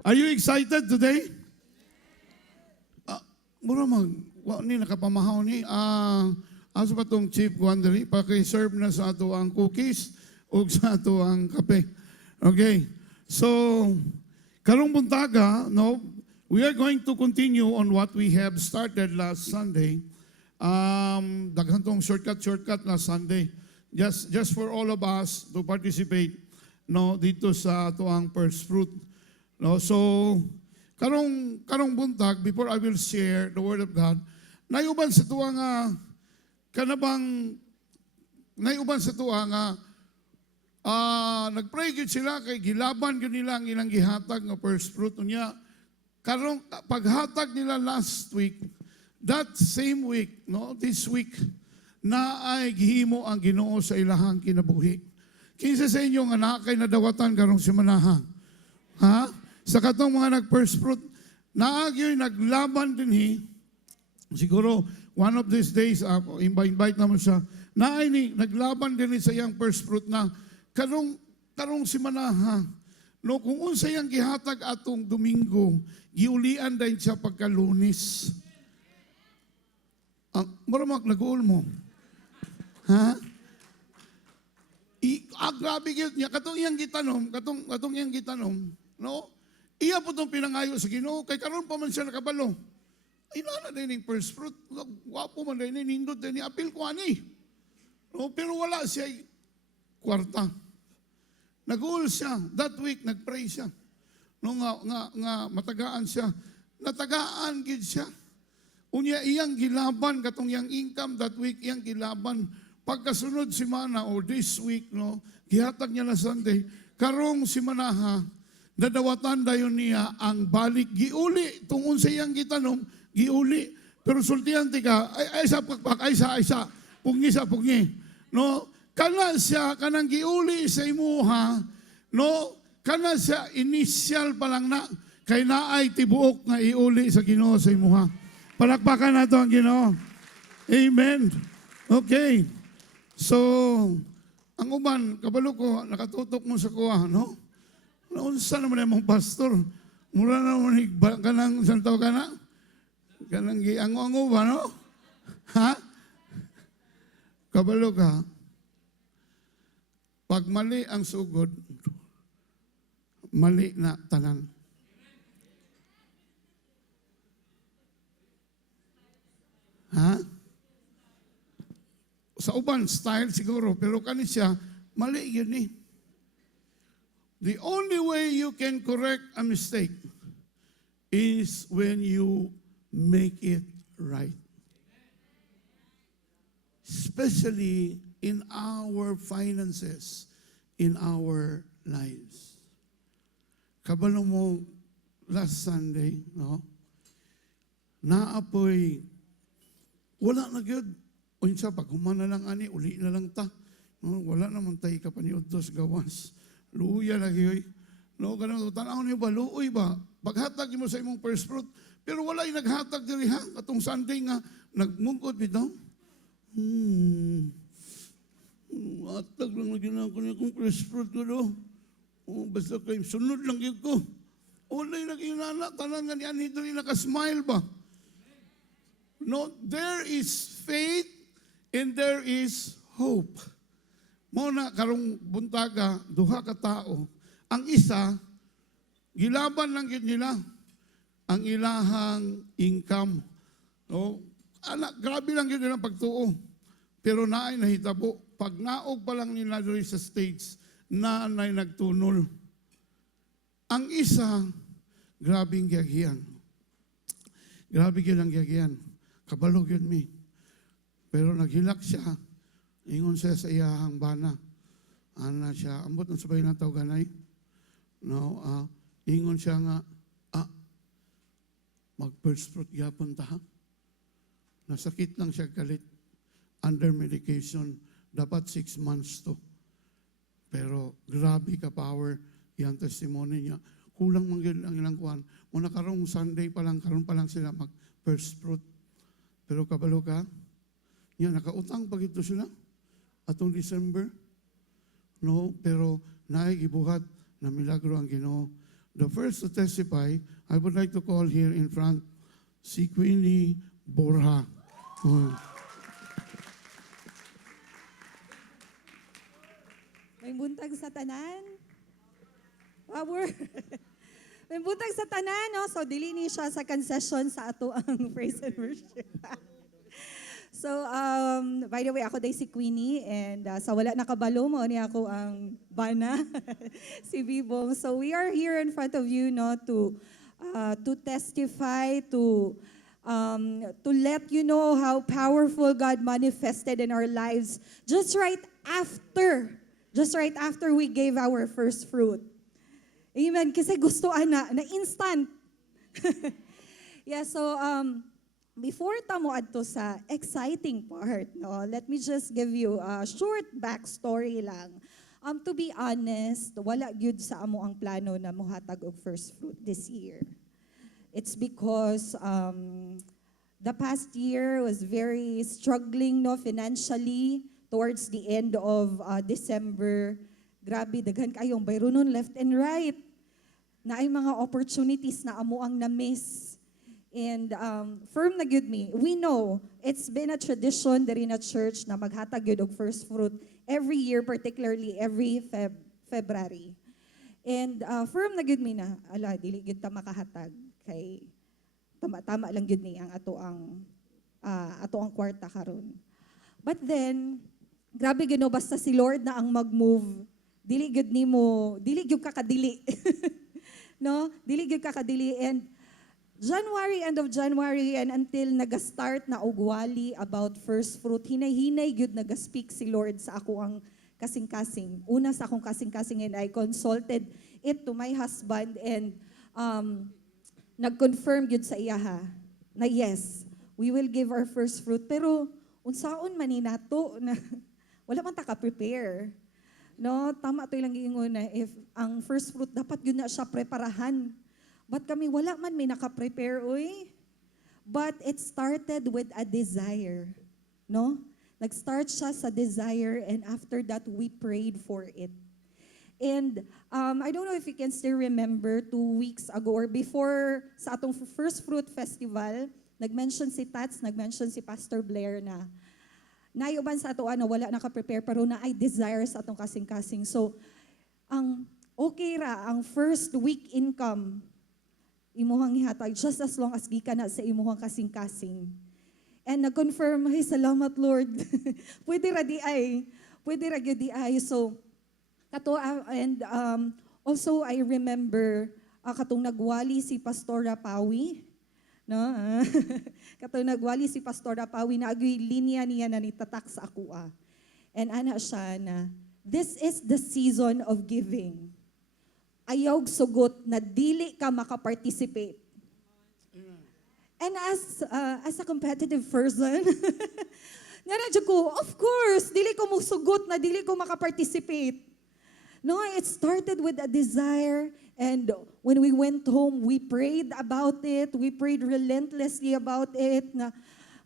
Are you excited today? Mura ni nakapamahaw ni. Asa pa tong Chief Wanderi, paki-serve na sa ato ang cookies o sa ato ang kape. Okay. So, karong buntaga, no, we are going to continue on what we have started last Sunday. Daghan tong shortcut last Sunday. Just for all of us to participate, no, dito sa ato ang first fruit. No, so karong buntag, before I will share the word of God, nayuban sa tuwa nga nayuban sa tuwa nga nagpray gyud sila kay gilaban gyud nila ang ilang gihatag nga first fruit niya. Karong paghatag nila last week, that same week, no, this week na ay gihimo ang Ginoo sa ilahang kinabuhi. Kinsa sa inyo nga naa kay nadawatan karong simanaha? Ha? Sa katong mga nag-first fruit, naagyo'y naglaban din siguro one of these days, invite naman siya, naglaban din sa iyang first fruit na karong simanaha, no, kung unsa yang gihatag atong Domingo, giulian din siya pagka-Lunes. Maramak, nag-uul mo. Ha? Grabe yun niya. Katong iyang gitanom, no? Iya po itong pinangayo sa Ginoo, kay karon pa man siya nakabalo. Ay, nana din yung first fruit. Wapo man din, nindot din, apil ko ani. No, pero wala siya kwarta. Nag-uul siya. That week, nag-pray siya. No, nga matagaan siya. Natagaan gid siya. Unya iyang gilaban, katong iyang income that week, iyang gilaban. Pagkasunod simana, or this week, no, gihatag niya na Sunday, karong simanaha, dadawatan dayon niya ang balik giuli tungod sa iyang gitanom giuli pero sultihan tika ay sa pakpak ay sa pugni no kana siya kanang giuli sa imuha no kana siya initial pa lang na kay naay tibuok nga iuli sa Ginoo sa imuha. Palakpakan nato ang Ginoo. Amen. Okay, so ang uban kabalo ko nakatutok mo sa kuha, no? Naunsa naman yung pastor? Mura naman kanang isang tao ka na? Kanang giango-ango ba, no? Ha? Kabalo ka. Pag mali ang sugod, mali na tanan. Ha? Sa uban, style siguro, pero kanisya, mali yun eh. The only way you can correct a mistake is when you make it right. Especially in our finances, in our lives. Kabalo mo last Sunday, no? Naapoy, wala na gyud. Unsa pag humana lang ani, uli na lang ta. No? Wala naman tayo kapaniod dos gawas. Luya lagi yoy. No, ganun tanaw niyo ba luoy ba? Paghatag mo sa imong first fruit, pero wala ay naghatag diri ha atong Sunday nga nagmungkot bitaw. Atag lang lagi na ko kung first fruit ko do. Basta kay sunod lang gyud ko. Wala ay naginana tanan nga niyan dito ni naka-smile ba? No, there is faith and there is hope. Muna karong buntaga, duha ka tao. Ang isa, gilaban lang yun nila ang ilahang income. No? Grabe lang yun nilang pagtuo. Pero naay nahitabo. Pag naog pa lang nila doon sa stage, naanay nagtunol. Ang isa, grabing giyagian. Grabe yun ang giyagian. Kabalog yun mi. Pero naghilak siya. Ingon siya sa iyahang bana. Ana siya, ambot ng sabay na tao ganay. No, ingon siya nga, mag-first fruit gyapon ta ha. Nasakit lang siya galit. Under medication, dapat 6 months to. Pero grabe ka power, yung testimony niya. Kulang man yun ang ilang kuhan. Muna karong Sunday pa lang, karon pa lang sila mag-first fruit. Pero kabalo ka, yan, nakautang pag ito sila. Atong December, no, pero naigibuhat na milagro ang Ginoo. the first to testify, I would like to call here in front si Queenie Borja. Oh. May buntag sa tanan. Power. May buntag sa tanan, no? So, dili ni siya sa concession sa ato ang praise and worship. So, by the way, ako day si Queenie, and sa wala nakabalo mo, ni ako ang bana, si Bibong. So, we are here in front of you, no, to testify, to let you know how powerful God manifested in our lives just right after we gave our first fruit. Amen. Kasi gusto na instant. Yeah, so before tamo adto sa exciting part, no, let me just give you a short backstory lang. To be honest, wala gyud sa amo ang plano na mohatag og first fruit this year. It's because the past year was very struggling, no, financially. Towards the end of December, grabe, daghan kayong bayronon left and right. Na ay mga opportunities na amo ang na-miss. And firm na gyud me. We know, it's been a tradition there in a church na maghatag gyud og first fruit every year, particularly every February. And firm na gyud me na, ala, dili gyud ta makahatag. Kay tama lang gyud ni ang ato ang kwarta karon. But then, grabe gino, basta si Lord na ang mag-move. Dili gyud kakadili. No? Dili gyud kakadili. And end of January, and until nag-start na og wali about first fruit, hinay-hinay gyud nag-speak si Lord sa ako ang kasing-kasing. Una sa akong kasing-kasing, and I consulted it to my husband, and nag-confirm gyud sa iyaha na yes, we will give our first fruit. Pero unsaon man ni nato na wala man ta ka-prepare. No, tama to ilang giingon na if ang first fruit dapat gyud na siya preparahan. But kami wala man may naka-prepare oy. But it started with a desire. No? Nag-start siya sa desire, and after that we prayed for it. And I don't know if you can still remember 2 weeks ago or before sa atong first fruit festival, nag-mention si Tats, nag-mention si Pastor Blair na nayuban sa ato na wala naka-prepare pero na ay desire sa atong kasing-kasing. So, ang okay ra, ang first week income, imuhang ihatag just as long as gikan na sa imuhang kasing-kasing. And nag-confirm, ay salamat Lord. Pwede ra gyud di ay. So, kato, and also I remember katong nagwali si Pastor Rapawi, no? Katong nagwali si Pastor Rapawi na agoy linya niya na nitatak sa ako. And ana siya na, this is the season of giving. Ayaw sugot na dili ka makaparticipate. And as a competitive person, nanadyo ko, of course, dili ko musugot na dili ko makaparticipate. No, it started with a desire, and when we went home, we prayed about it. We prayed relentlessly about it na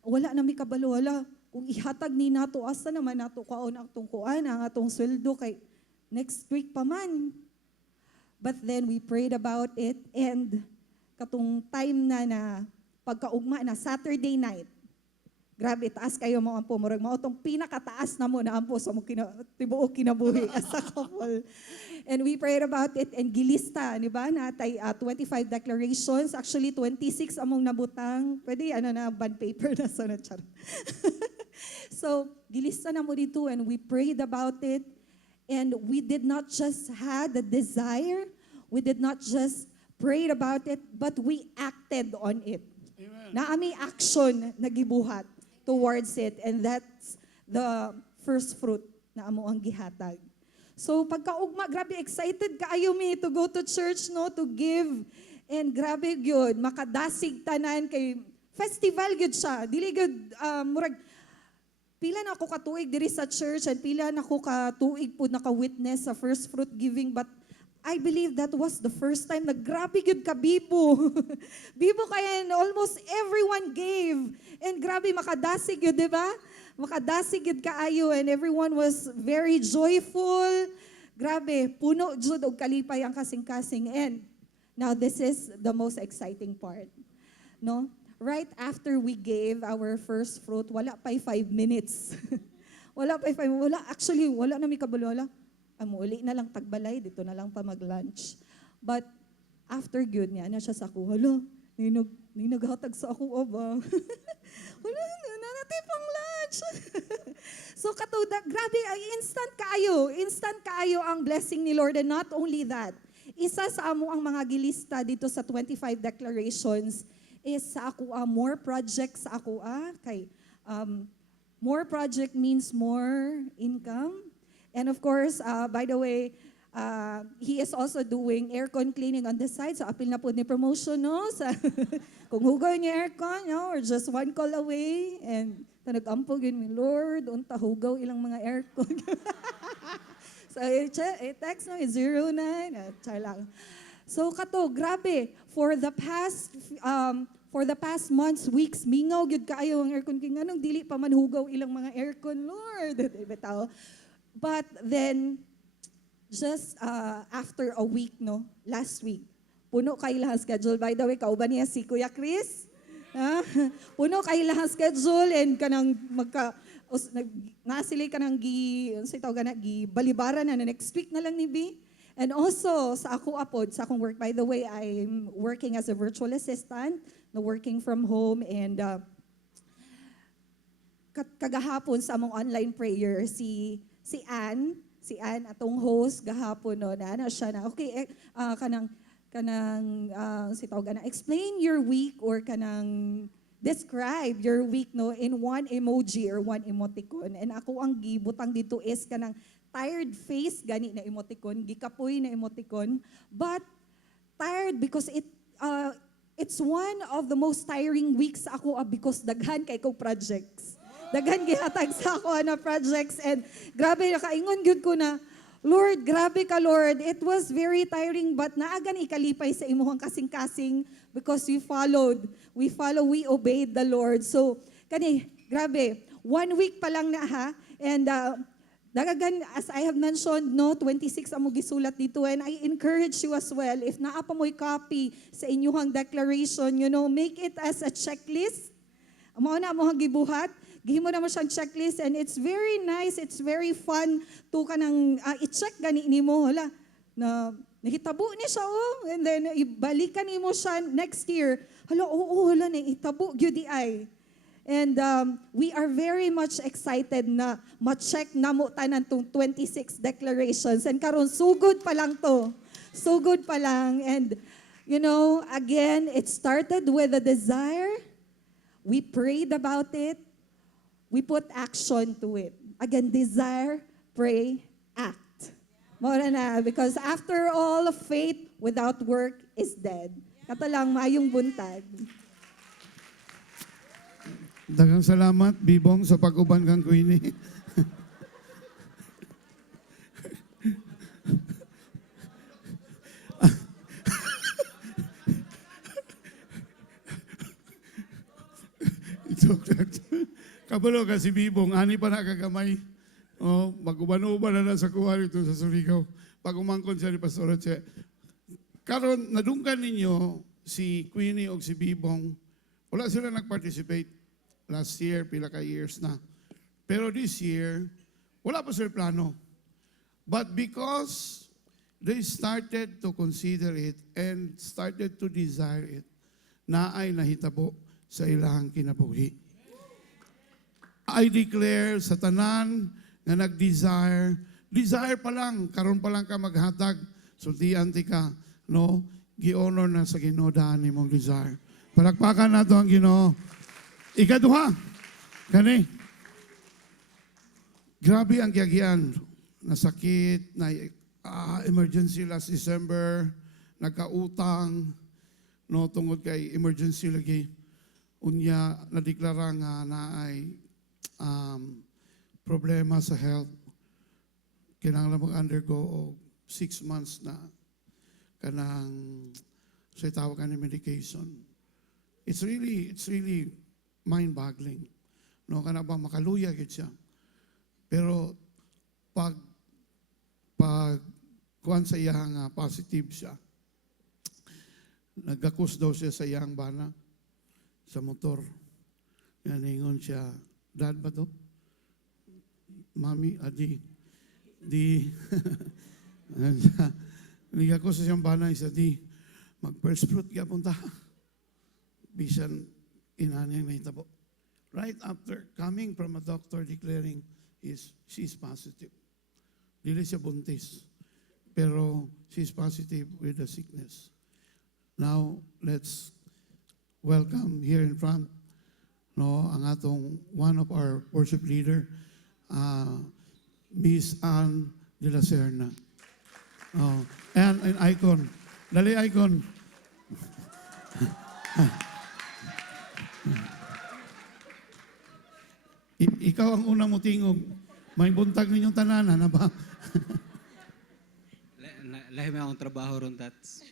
wala na mi kabalo, wala. Kung ihatag ni nato, asa naman nato kaon ang tungkuan, ang atong sweldo kay next week pa man. But then we prayed about it, and katong time na pagkaugma na Saturday night, grabe, taas kayo mo ampo. Murag mao tong pinakataas na mo na ampo sa mo tibuok kinabuhi as a couple. And we prayed about it, and gilista, di ba, natay 25 declarations. Actually, 26 among nabutang. Pwede, bond paper na so na char. So, gilista na mo dito, and we prayed about it. And we did not just have the desire, we did not just prayed about it, but we acted on it. Na ami action nagibuhat towards it, and that's the first fruit na amo ang gihatag. So pagkaugma, grabe excited kaayo mi to go to church, no, to give, and grabe gyud makadasig tanan kay festival gyud siya. Dili gyud murag pila na ako katuig diri sa church, and pila na ako katuig pud naka-witness sa first fruit giving, but I believe that was the first time na grabe gyud ka bibo. Bibo kaya, and almost everyone gave. And grabe makadasig gyud, di ba? Makadasig gyud kaayo, and everyone was very joyful. Grabe, puno jud og kalipay ang kasing-kasing. And Now, this is the most exciting part. No? Right after we gave our first fruit, wala pa'y 5 minutes. Wala pa'y 5 minutes. Actually, wala na may kabalo. Wala. Uli na lang tagbalay, dito na lang pa mag-lunch. But after good niya, na siya sa ako, hala, naghatag sa ako, aba. Wala na natin pang lunch. So katuda, grabe, instant kaayo ang blessing ni Lord. And not only that, isa sa amo ang mga gilista dito sa 25 declarations is sa ako more projects sa ako kay more project means more income. And of course, by the way, he is also doing aircon cleaning on the side. So apil na po ni promotion, no? Sa kung hugaw niya aircon, no? Or just one call away. And nag-ampog yun mi, Lord, unta hugaw ilang mga aircon. So text no, 09. Char lang. So kato, grabe, for the past months, weeks, mingaw gyud kaayo ang aircon king anong dili pa man hugaw ilang mga aircon, Lord. Bitaw. But then, just after a week, no, last week, puno kay lahang schedule. By the way, kauban niya si Kuya Chris. Puno kay lahang schedule and kanang nasili kanang balibaran na next week na lang ni B. And also, sa ako apod, sa akong work, by the way, I'm working as a virtual assistant, no, working from home, and kagahapon sa among online prayer, si Ann atong host gahapon no na siya na okay si tawag na explain your week or kanang describe your week no in one emoji or one emoticon, and ako ang gibutang dito is kanang tired face gani na emoticon, gikapoy na emoticon, but tired because it's one of the most tiring weeks ako because daghan kay kong projects. Daghan gihatag sa ako na projects, and grabe nakaingon gyud ko na Lord, grabe ka Lord. It was very tiring but naagan ikalipay sa imuhang kasing-kasing because we obeyed the Lord. So kani grabe, 1 week pa lang na and dagagan as I have mentioned no 26 amo gisulat dito, and I encourage you as well if naa pa mo'y copy sa inyong declaration, make it as a checklist. Mao na mo gibuhat. Gihimo na mo siyang checklist, and it's very nice, it's very fun to kanang i-check gani nimo hala na nahitabo ni siya and then ibalikan nimo siya next year. Hala hala na itabo gyud di ay. And we are very much excited na ma-check namo tanan tong 26 declarations, and karon sugod pa lang to. Sugod pa lang, and again it started with a desire. We prayed about it. We put action to it. Again, desire, pray, act. Mora na, because after all, faith without work is dead. Kato lang, mayong buntag. Daghang salamat, Bibong, sa pag-uban kang Queenie. Kabalo ka si Bibong, ani pa na kagamay. Mag-uban-uban na sa kuha ito sa Surigao. Pag umangkon siya ni Pastor Che. Karon, nadungkan ninyo si Queenie o si Bibong. Wala sila nag-participate last year, pila ka years na. Pero this year, wala pa sila plano. But because they started to consider it and started to desire it, na ay nahitabo sa ilahang kinabuhi. I declare sa tanan na nag-desire pa lang, karon pa lang ka maghatag, sultian ti ka, no? Gi-honor na sa Ginoo daan nimong desire. Palakpakan nato ang Ginoo. Ikaduha, kani, grabe ang kiyagian, nasakit, na emergency last December, nagkautang, no, tungod kay emergency lagi. Unya, nadeklara nga na ay problema sa health. Kailangan mag-undergo 6 months na kanang sa tawag ka ni medication. It's really mind-boggling. No, kana ba makaluya gid siya. Pero pag kuan sa iya nga positive siya. nagkakus daw siya sa iyang bana sa motor. Yan, ingon siya, Dad ba to? Mami, adi. Di, nagkakus sa siyang bana, isa di, mag-first fruit kaya punta. Bisan, inanyang nahitabo. Right after coming from a doctor declaring she's positive. Dili siya buntis. Pero she's positive with the sickness. Now, let's welcome here in front ang atong one of our worship leader, Miss Ann de la Serna. And an icon. Dali, icon. Ikaw ang unang mutingog. May buntag ninyong tananan, na ba? Lahi may akong trabaho ron, Tats.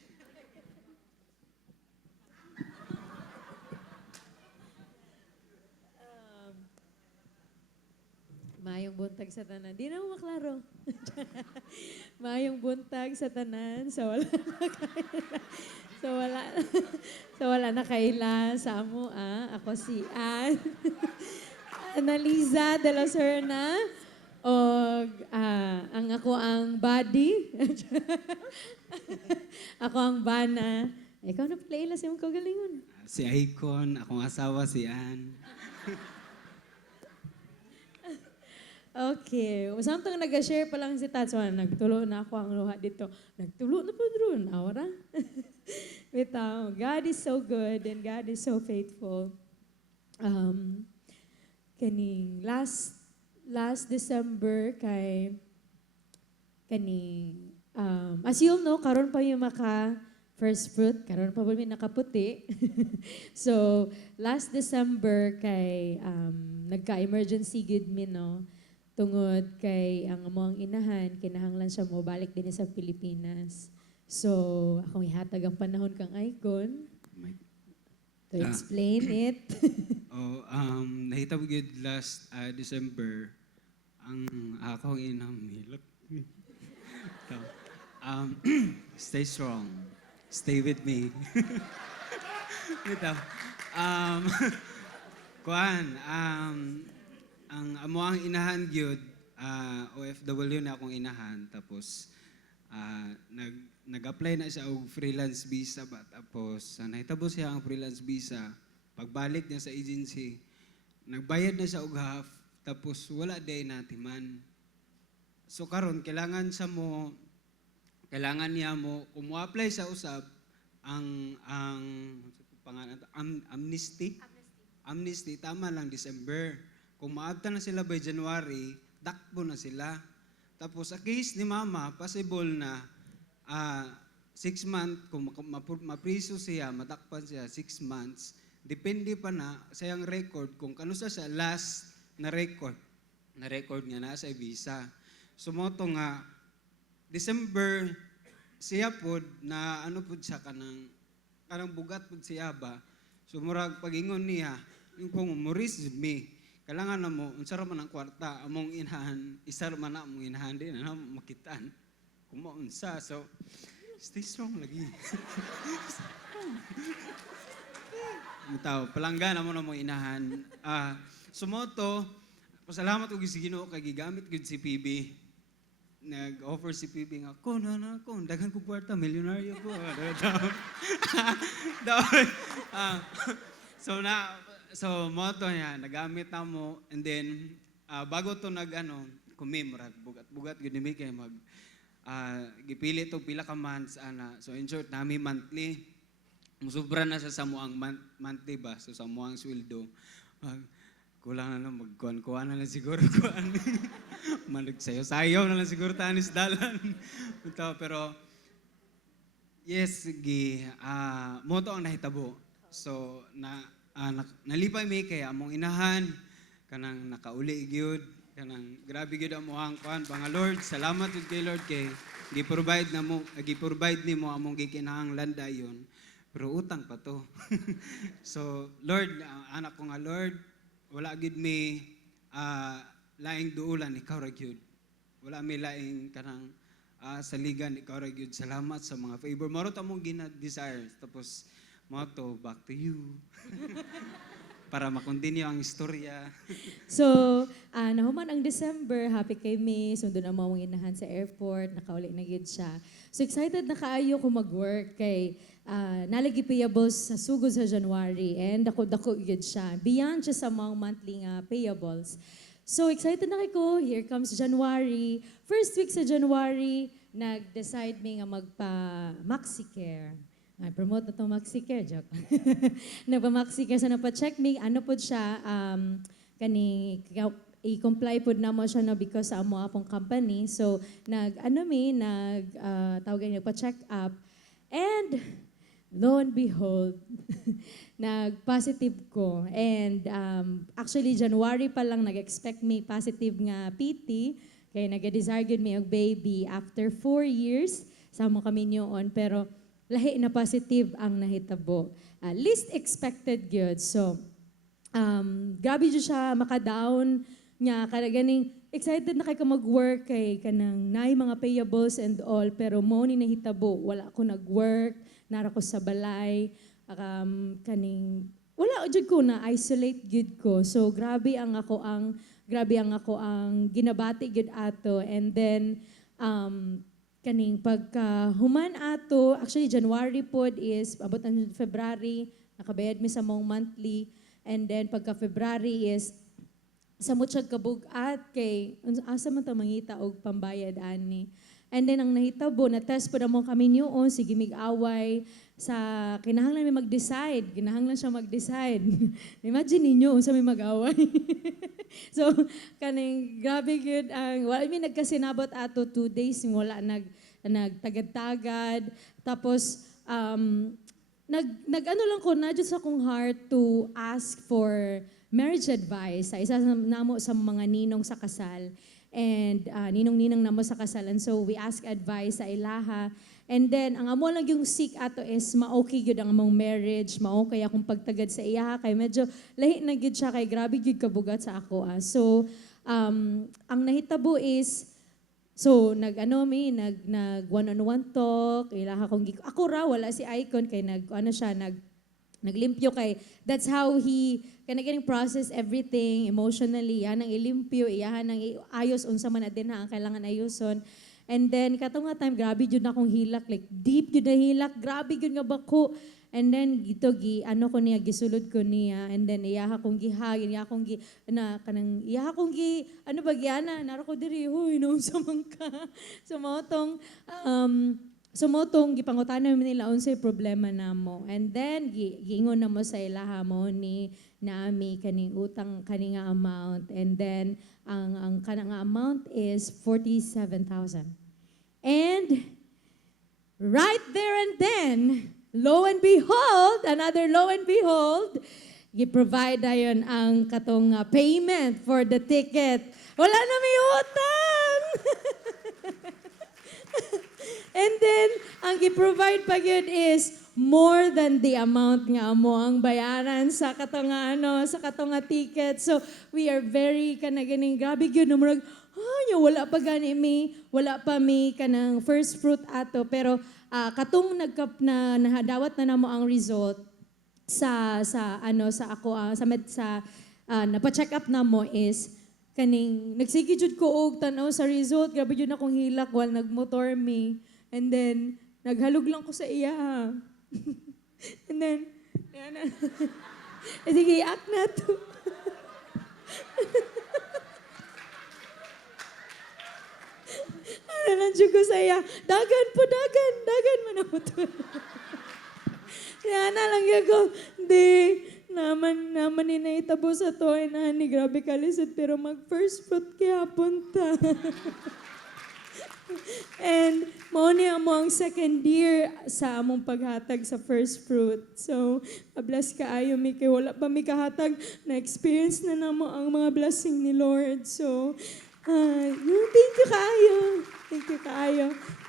Mayong buntag sa tanan. Di na mo maklaro. Mayong buntag sa tanan. Sa wala na kaila. Sa wala na kaila. Sa amo, ako si Ann. Annaliza de la Serna. O ang ako ang body. Ako ang bana. Ikaw na pala ilas yung kagalingon. Si Icon, akong asawa si Ann. Okay. Samtang nag-share pa lang si Tats, nagtulo na ako ang luha dito. Nagtulo na po doon. Awara. Bitaw. God is so good and God is so faithful. Kaning last December as you'll know, karon pa yung maka first fruit, karon pa ba may nakaputi. So, last December nagka-emergency gid mi no, tungod kay ang among inahan kinahanglan siya mo balik din sa Pilipinas. So, akong ihatag ang panahon kang Icon to explain it. Nahitabo gid last December ang akong inang hilak. Stay strong. Stay with me. Ito. Ang amuang inahan gyud, OFW na akong inahan, tapos nag-apply na siya og freelance visa ba, tapos nahitabo siya ang freelance visa. Pagbalik niya sa agency, nagbayad na siya og half, tapos wala day natiman. So karon kailangan niya mo kung mo-apply sa usab ang amnesty tama lang December. Kung maabta na sila by January, takbo na sila. Tapos sa case ni Mama, possible na 6 months, kung mapriso siya, matakpan siya 6 months, depende pa na sa iyang record kung kano sa siya last na record niya na sa visa. Sumoto nga, December, siya pod na ano pod siya kanang bugat pod siya ba. Sumurag pag-ingon niya, yung kung Maurice me, kailangan na mo, unsa man ang kwarta, among inahan, isa man na among inahan din, na makitaan. Kung unsa, so, stay strong lagi. Mutaw, palangga na mo na mong inahan. Sumoto, pasalamat ko si Ginoo kay gigamit gud si PB. Nag-offer si PB nga, daghan ko kwarta, milyonaryo ko. So moto niya, nagamit na mo, and then, bago to kumimrag, bugat gud ni kay gipili to pila ka months, so in short, nami monthly, musubra na sa muang monthly ba, so sa muang sweldo, kulang na lang, magkuhan na lang siguro, sayaw na lang siguro tanis dalan. Pero, yes, moto ang nahitabo. So, nalipay may kaya among inahan, kanang nakauli gyud, kanang grabe gyud ang muang kuan. Mga Lord, salamat gud kay Lord kay gi-provide nimo among gikinahanglan dayon. Pero utang pa to. So, Lord, anak ko nga Lord, wala gid may laing duulan ikaw ra gyud. Wala may laing kanang saligan ikaw ra gyud salamat sa mga favor maro ta mong gina-desire tapos mo to back to you para makontinue ang istorya. So, nahuman ang December, happy kay May, sundo na mo ang inahan sa airport, nakauli na gid siya. So excited na kaayo ko mag-work kay nalagi payables sa sugod sa January and dako gid siya. Beyond just sa mga monthly nga payables. So excited na ko, here comes January. First week sa January, nag-decide mi nga magpa-MaxiCare. Ay, promote na itong MaxiCare, joke. Nagpa-MaxiCare sa napa-check me, ano po siya, i-comply po na mo siya no, because sa amo apong company. So, tawag nagpa-check up. And, lo and behold, nag-positive ko. And actually, January pa lang nag-expect me positive nga PT. Kaya nag-desire gud me og baby after 4 years. Sama kami niyoon. Pero lahi na positive ang nahitabo. Least expected good. So, grabe dyan siya maka-down nga. Kada ganing excited na kay ka mag-work kay kanang naay mga payables and all. Pero mo ni nahitabo. Wala ako nag-work. Nara ko sa balay, wala jud ko na isolate gid ko. So grabe ang ako ang ginabati gid ato, and then kaning pagka human ato, actually January pod is abot ang February, nakabayad mi sa mong monthly, and then pagka February is sa mutsag kabugat kay asa man ta mangita og pambayad ani. And then ang nahitabo, na-test po na mo kami niyoon, sige mig-away, sa kinahanglan may mag-decide, kinahanglan siya mag-decide. Imagine ninyo, unsa may mag-away. So, kaning grabe good, wala mi nagkasinabot ato 2 days, wala nagtagad-tagad. Tapos, nag-ano lang ko, na sa akong heart to ask for marriage advice sa isa namo sa mga ninong sa kasal. And ninong-ninang namo sa kasalan. So we ask advice sa ilaha. And then, ang amo lang yung seek ato is ma-okay gyud ang among marriage, ma-okay akong pagtagad sa iyaha, kay medyo lahi na gyud siya, kay grabe gyud kabugat sa ako. So, ang nahitabo is, so nag one-on-one talk, ilaha kong ako ra, wala si Icon, kay naglimpyo kay, that's how he getting process everything emotionally, yan ang ilimpyo, iyahan ang ayos, unsa man na din ha, ang kailangan ayuson. And then, katong nga time, grabe yun akong hilak, like deep yun na hilak, grabe yun nga bako. And then, gisulod ko niya, and then iyaha kong gihagin, naro ko diri, huy, naunsa man ka. Sumotong gipangutanan nila unsay problema namo. And then giingon na mo sa ilaha mo ni naami kaning utang kaninga amount, and then ang kanang amount is 47,000. And right there and then, another lo and behold, gi-provide ayon ang katong payment for the ticket. Wala na may utang. And then, ang i-provide pa yun is more than the amount nga mo ang bayaran sa katonga ticket. So, we are very kanaganing grabe yun. Wala pa wala pa mi kanang first fruit ato. Pero katong nahadawat na namo ang result napa-check up na mo is kaning nagsige jud ko og tan-aw sa result, grabe jud akong hilak while nagmotor mi. And then naghalog lang ko sa iya. And then sige, act na to. Ano lang jud ko sa iya, dagan man ako to. Kaya na lang ako, naman ni naitabo sa to, ni grabe kalisod, pero mag-first fruit kaya punta. And mauni mo ang second year sa among paghatag sa first fruit. So, bless kaayo mi kay wala pa mi kahatag, na-experience na namo ang mga blessing ni Lord. So, thank you kaayo.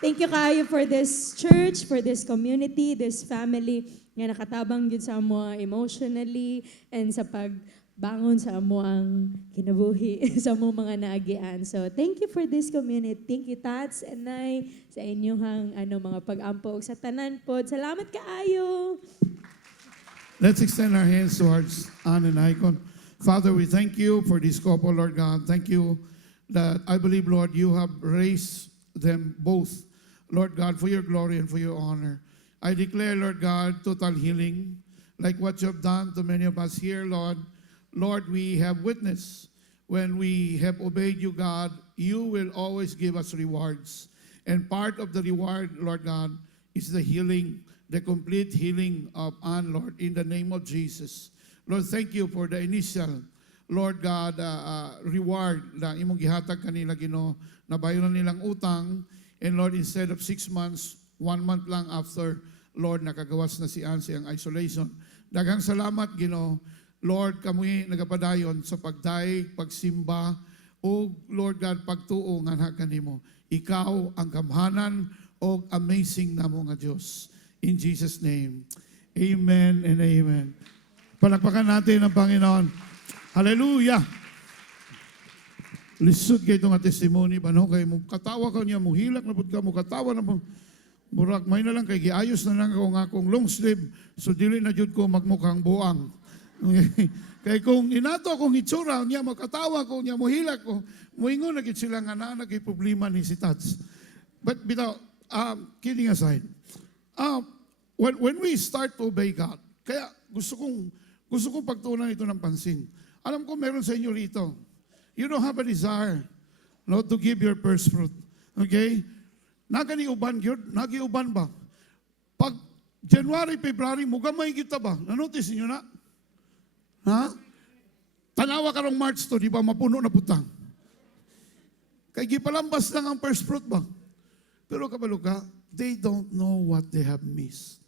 Thank you kaayo for this church, for this community, this family nga nakatabang gyud sa amo emotionally and sa bangon sa amo ang kinabuhi sa amo mga naagian. So thank you for this community. Thank you Tats and Nay sa inyong mga pag-ampo ug sa tanan pod. Salamat kaayo. Let's extend our hands towards Ann and Icon. Father, we thank you for this couple, Lord God. Thank you that I believe, Lord, you have raised them both, Lord God, for your glory and for your honor. I declare, Lord God, total healing, like what you have done to many of us here, Lord. Lord, we have witnessed when we have obeyed you, God, you will always give us rewards. And part of the reward, Lord God, is the healing, the complete healing of Ann, Lord, in the name of Jesus. Lord, thank you for the initial, Lord God, reward na imong gihatag kanila, Ginoo, na bayaran nilang utang. And Lord, instead of 6 months, 1 month lang after, Lord, nakagawas na si Ann siyang isolation. Daghang salamat, Ginoo. Lord, kami nagapadayon sa pagdaig, pagsimba, o Lord God, pagtuo nga na kanimo. Ikaw ang kamhanan o amazing namo nga Diyos. In Jesus' name, amen and amen. Palakpakan natin ang Panginoon. Hallelujah! Lisod kayo itong testimony, ano, kayo mo katawa ka niya, mo hilak na po ka, mo katawa na po. Burak, may na lang kay giayos na lang ako nga akong long sleeve, so dili na jud ko magmukhang buang. Kaya kung inato akong itsura, niya makatawa ko, niya mo hilak ko, muingon na gid sila nga na nagay problema ni si Tats. But bitaw, kidding aside, when we start to obey God, kaya gusto kong pagtuunan ito ng pansin. Alam ko meron sa inyo rito. You don't have a desire, no, to give your first fruit. Okay? Naganiuban yun? Nagiuban ba? Pag January, February, mugamay kita ba? Nanotice niyo na? Ha? Tanawa ka ng March to, di ba? Mapuno na putang. Kaya gipalambas lang ang first fruit ba? Pero kabalo ka, they don't know what they have missed.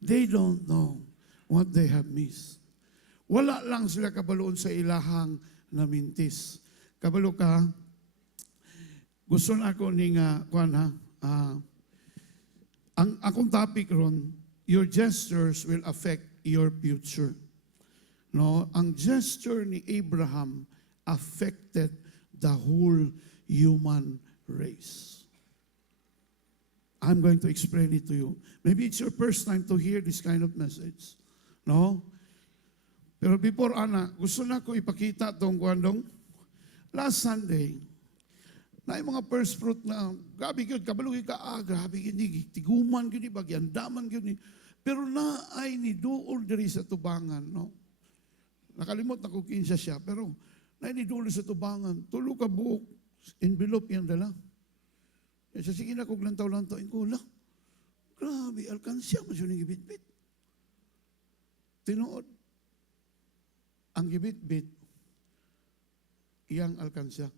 They don't know what they have missed. Wala lang sila kabaloon sa ilahang namintis. Kabalo ka, gusto na ako ning ang akong topic ron, your gestures will affect your future. No, ang gesture ni Abraham affected the whole human race. I'm going to explain it to you. Maybe it's your first time to hear this kind of message. No? Pero before, gusto na ko ipakita itong kuandong. Last Sunday, na yung mga first fruit na, grabe yun, kabalugi ka, grabe yun, tiguman yun, bagyandaman yun. Pero na ay ni dool diri sa tubangan, no? Nakalimot na kung kinsa siya, pero na ni dool sa tubangan, tulo ka buok, envelope yan dala. Sa sige na kong lantaw-lantaw, ko, grabe, alkansya, masyong gibit-bit. Tinuod, ang gibit-bit, iyang alkansya.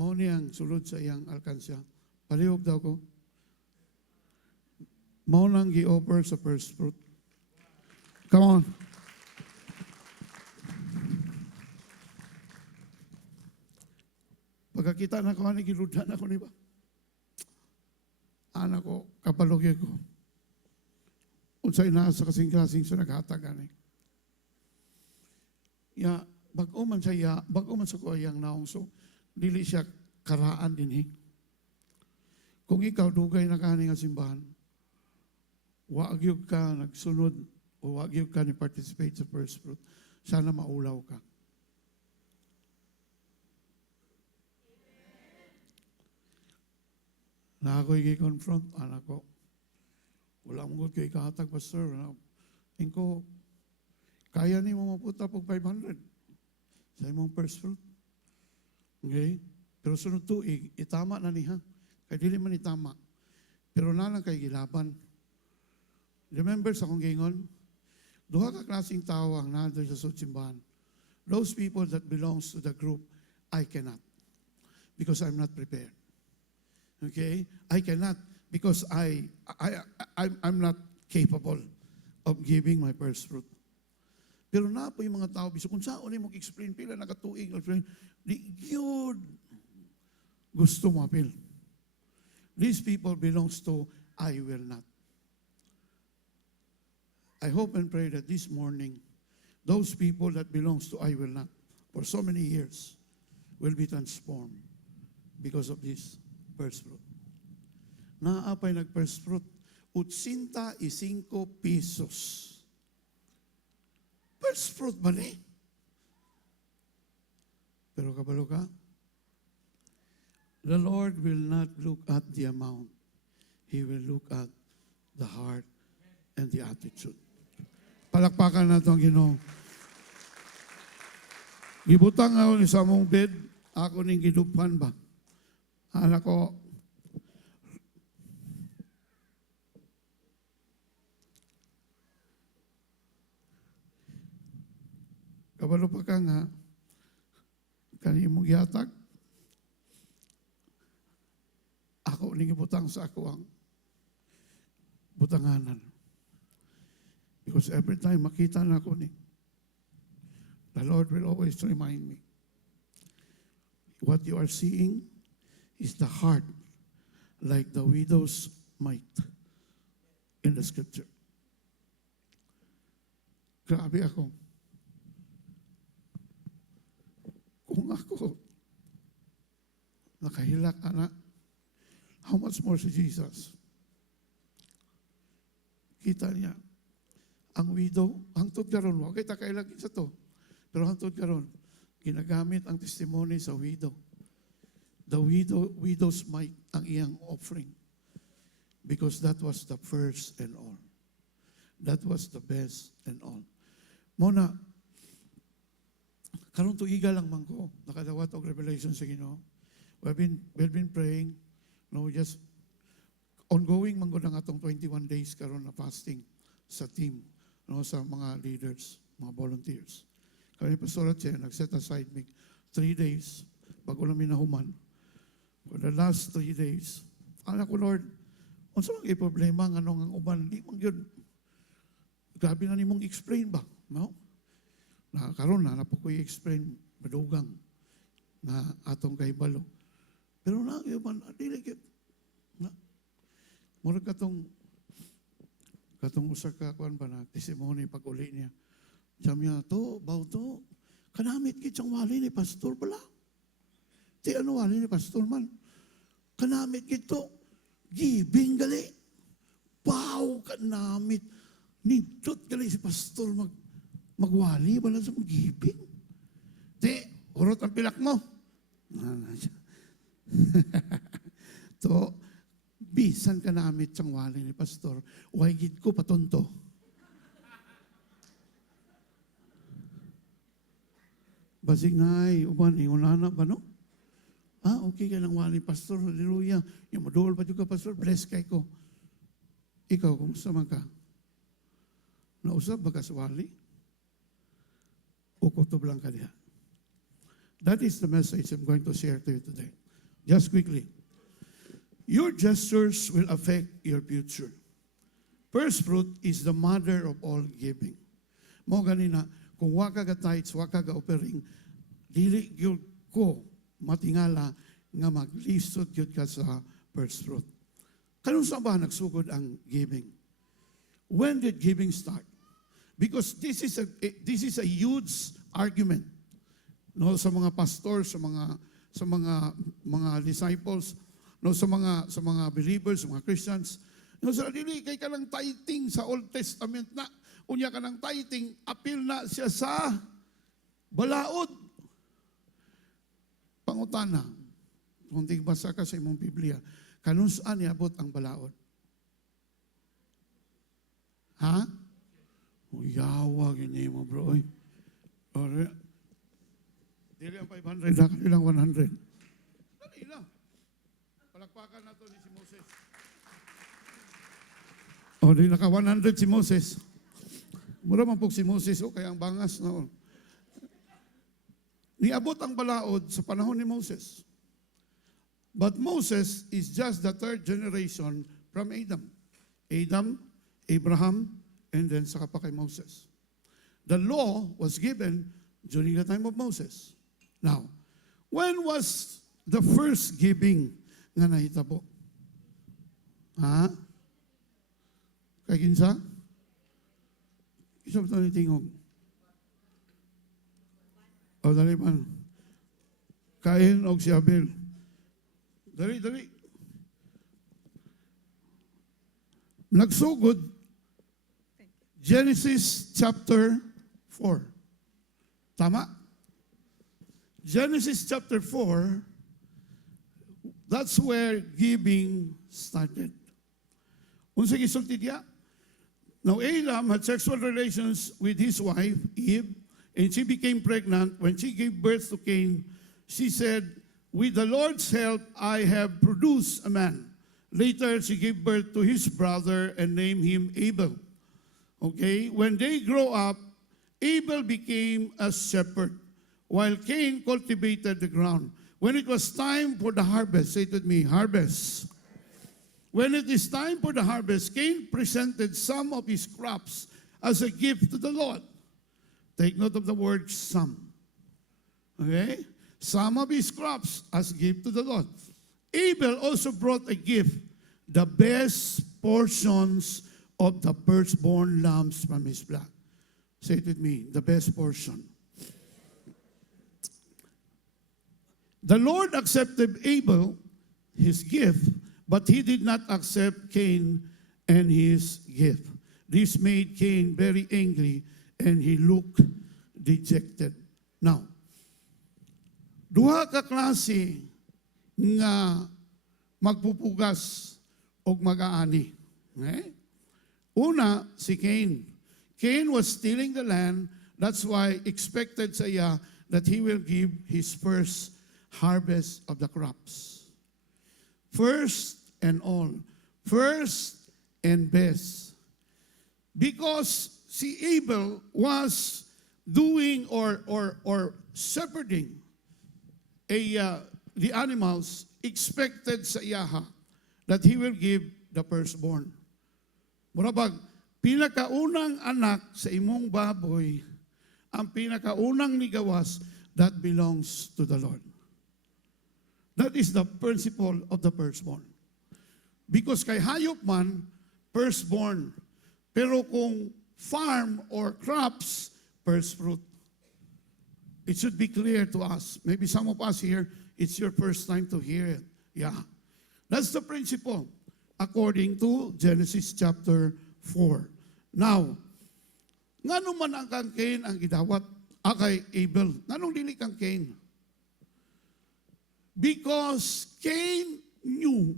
Mao niyang sulod sa iyang alkansya. Palihog daw ko. Mao nang gi-offer sa first fruit. Come on. Pagkakita na ko, giludan ako ni ba? Anak ko, kapalugyo ko. Unsay na sa kasing-kasing sa naghatag ani. Ya, bago man sa kuyang naong so, dili siya karaan din Kung ikaw dugay na kani nga simbahan, wagyog ka nagsunod o wagyog ka ni participate sa first fruit, sana maulaw ka. Na ako'y i-confront, anak ko, wala mong good kay kahatag, pastor. Ingko, kaya ni mo maputa pag 500 sa imong first fruit. Okay? Pero sunod tuig, itama na niya. Kaya dili man itama. Pero nalang kay gilaban. Remember sa kong gingon? Duha ka klaseng tao ang nandun sa simbahan. Those people that belongs to the group, I cannot. Because I'm not prepared. Okay? I cannot because I'm not capable of giving my first fruit. Pero na po yung mga tao, biso kung saan mo explain pila, nakatuig, di yun gusto mo apil. These people belongs to I will not. I hope and pray that this morning, those people that belongs to I will not, for so many years, will be transformed because of this first fruit. Naapay nag-first fruit, 85 pesos. First fruit ba ni? Pero kabalo ka, the Lord will not look at the amount. He will look at the heart and the attitude. Palakpakan na itong Ginoo. Gibutang ako ni sa mong bed, ako ning gidupan ba? Hala ko, kabalo pa ka nga, kanimong yatag, ako ning ibutang sa ako ang butanganan. Because every time makita na ako ni, the Lord will always remind me, what you are seeing is the heart like the widow's mite in the scripture. Grabe ako. Kung ako nakahilak, anak, how much more si Jesus? Kita niya, ang widow, hangtod karon, wag kita kailagin sa to. Pero hangtod karon, ginagamit ang testimony sa widow. The widow's mite ang iyang offering. Because that was the first and all. That was the best and all. Muna, karon tuiga lang man ko, nakadawat og revelation sa Ginoo. We've been praying, no, just ongoing man gud ang atong 21 days karon na fasting sa team, no, sa mga leaders, mga volunteers. Kami pastorat siya, nag-set aside me 3 days bago namin nahuman. For the last 3 days, anak ko, Lord, unsa man kay problema nga nung ang uban, di man gyud grabe na nimong explain ba, no? Na karon na po ko i-explain madugang na atong kahibalo. Pero na gyud man dili gyud na murag katong usa ka kuan ba na testimony pag uli niya. Jamya to, baw to, kanamit kit siyang wali ni pastor pala. Ti ano wali ni pastor man. Kanamit kit to, gibing gali. Baw kanamit. Nindot gali si pastor magwali wala sa gibing. Ti, urot ang pilak mo. To, bisan kanamit siyang wali ni pastor, way gid ko patonto. Basig na ay, uban, ingunana ba no? Okay ka ng wali, pastor, hallelujah. Yung maduol pa ka, pastor, bless kay ko. Ikaw, kumusta man ka? Nausap ba ka sa wali? O kutob lang ka diha? That is the message I'm going to share to you today. Just quickly. Your gestures will affect your future. First fruit is the mother of all giving. Mo ganina, kung waka ka tithes, waka ka offering, dili gyud ko matingala nga maglisod gyud ka sa first fruit. Kanun sa ba nagsugod ang giving? When did giving start? Because this is a huge argument, no, sa mga pastors, sa mga disciples, no, sa mga believers, sa mga Christians. No, sa dili kay kanang tithing sa Old Testament na unya kanang tithing, apil na siya sa balaod. Pangutana, kung tigbasa ka sa imong Biblia, kanun saan niabot ang balaod? Ha? Uyawa, ganyan mo bro. Dili ang 500, dili lang 100. Dali lang. Palakpakan na to ni si Moses. Di naka 100 si Moses. Mura man po si Moses, kaya ang bangas na. Niabot ang balaod sa panahon ni Moses. But Moses is just the third generation from Adam. Adam, Abraham, and then saka pa kay Moses. The law was given during the time of Moses. Now, when was the first giving nga nahitabo? Ha? Kay kinsa? Isa ba ito tingog? O, dali man. Kain og si Abel. Dali. Nagsugod, Genesis chapter 4. Tama? Genesis chapter 4, that's where giving started. Unsa gisulti diya? Now Adam had sexual relations with his wife, Eve, and she became pregnant. When she gave birth to Cain, she said, "With the Lord's help, I have produced a man." Later, she gave birth to his brother and named him Abel. Okay? When they grow up, Abel became a shepherd, while Cain cultivated the ground. When it was time for the harvest, say it with me, harvest. When it is time for the harvest, Cain presented some of his crops as a gift to the Lord. Take note of the word some. Okay? Some of his crops as gift to the Lord. Abel also brought a gift, the best portions of the firstborn lambs from his flock. Say it with me, the best portion. The Lord accepted Abel, his gift, but he did not accept Cain and his gift. This made Cain very angry, and he looked dejected. Now, duha ka klase nga magpupugas o mag-aani. Okay? Una, si Cain. Cain was stealing the land. That's why expected sa iya that he will give his first harvest of the crops. First and all. First and best. Because si Abel was doing or shepherding the animals, expected sa iyaha that he will give the firstborn. Murabag, pinakaunang anak sa imong baboy, ang pinakaunang nigawas, that belongs to the Lord. That is the principle of the firstborn. Because kay hayop man, firstborn. Pero kung farm or crops, first fruit. It should be clear to us. Maybe some of us here, it's your first time to hear it. Yeah. That's the principle according to Genesis chapter 4. Now, ngano man ang kang Cain ang gidawat kay Abel? Nganong dili kang Cain? Because Cain knew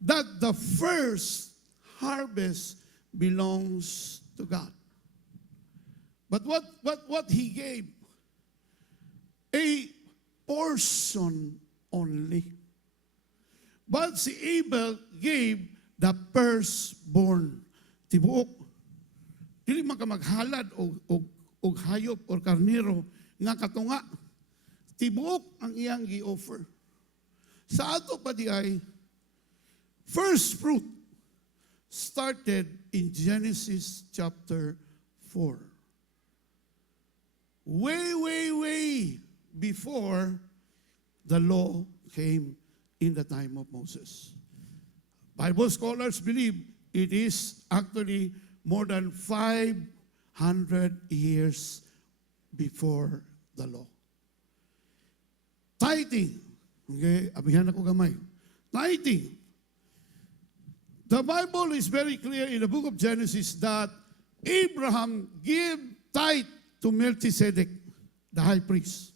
that the first harvest belongs to God. But what he gave? A portion only. But si Abel gave the firstborn. Tibuok. Dili man ka maghalad og hayop or karnero nga katunga. Tibuok ang iyang gi-offer. Sa ato pa di ay, first fruit started in Genesis chapter 4. Way before the law came in the time of Moses. Bible scholars believe it is actually more than 500 years before the law. Tithing. Okay, abihan ako gamay. Tithing. The Bible is very clear in the book of Genesis that Abraham gave tithe to Melchizedek, the high priest.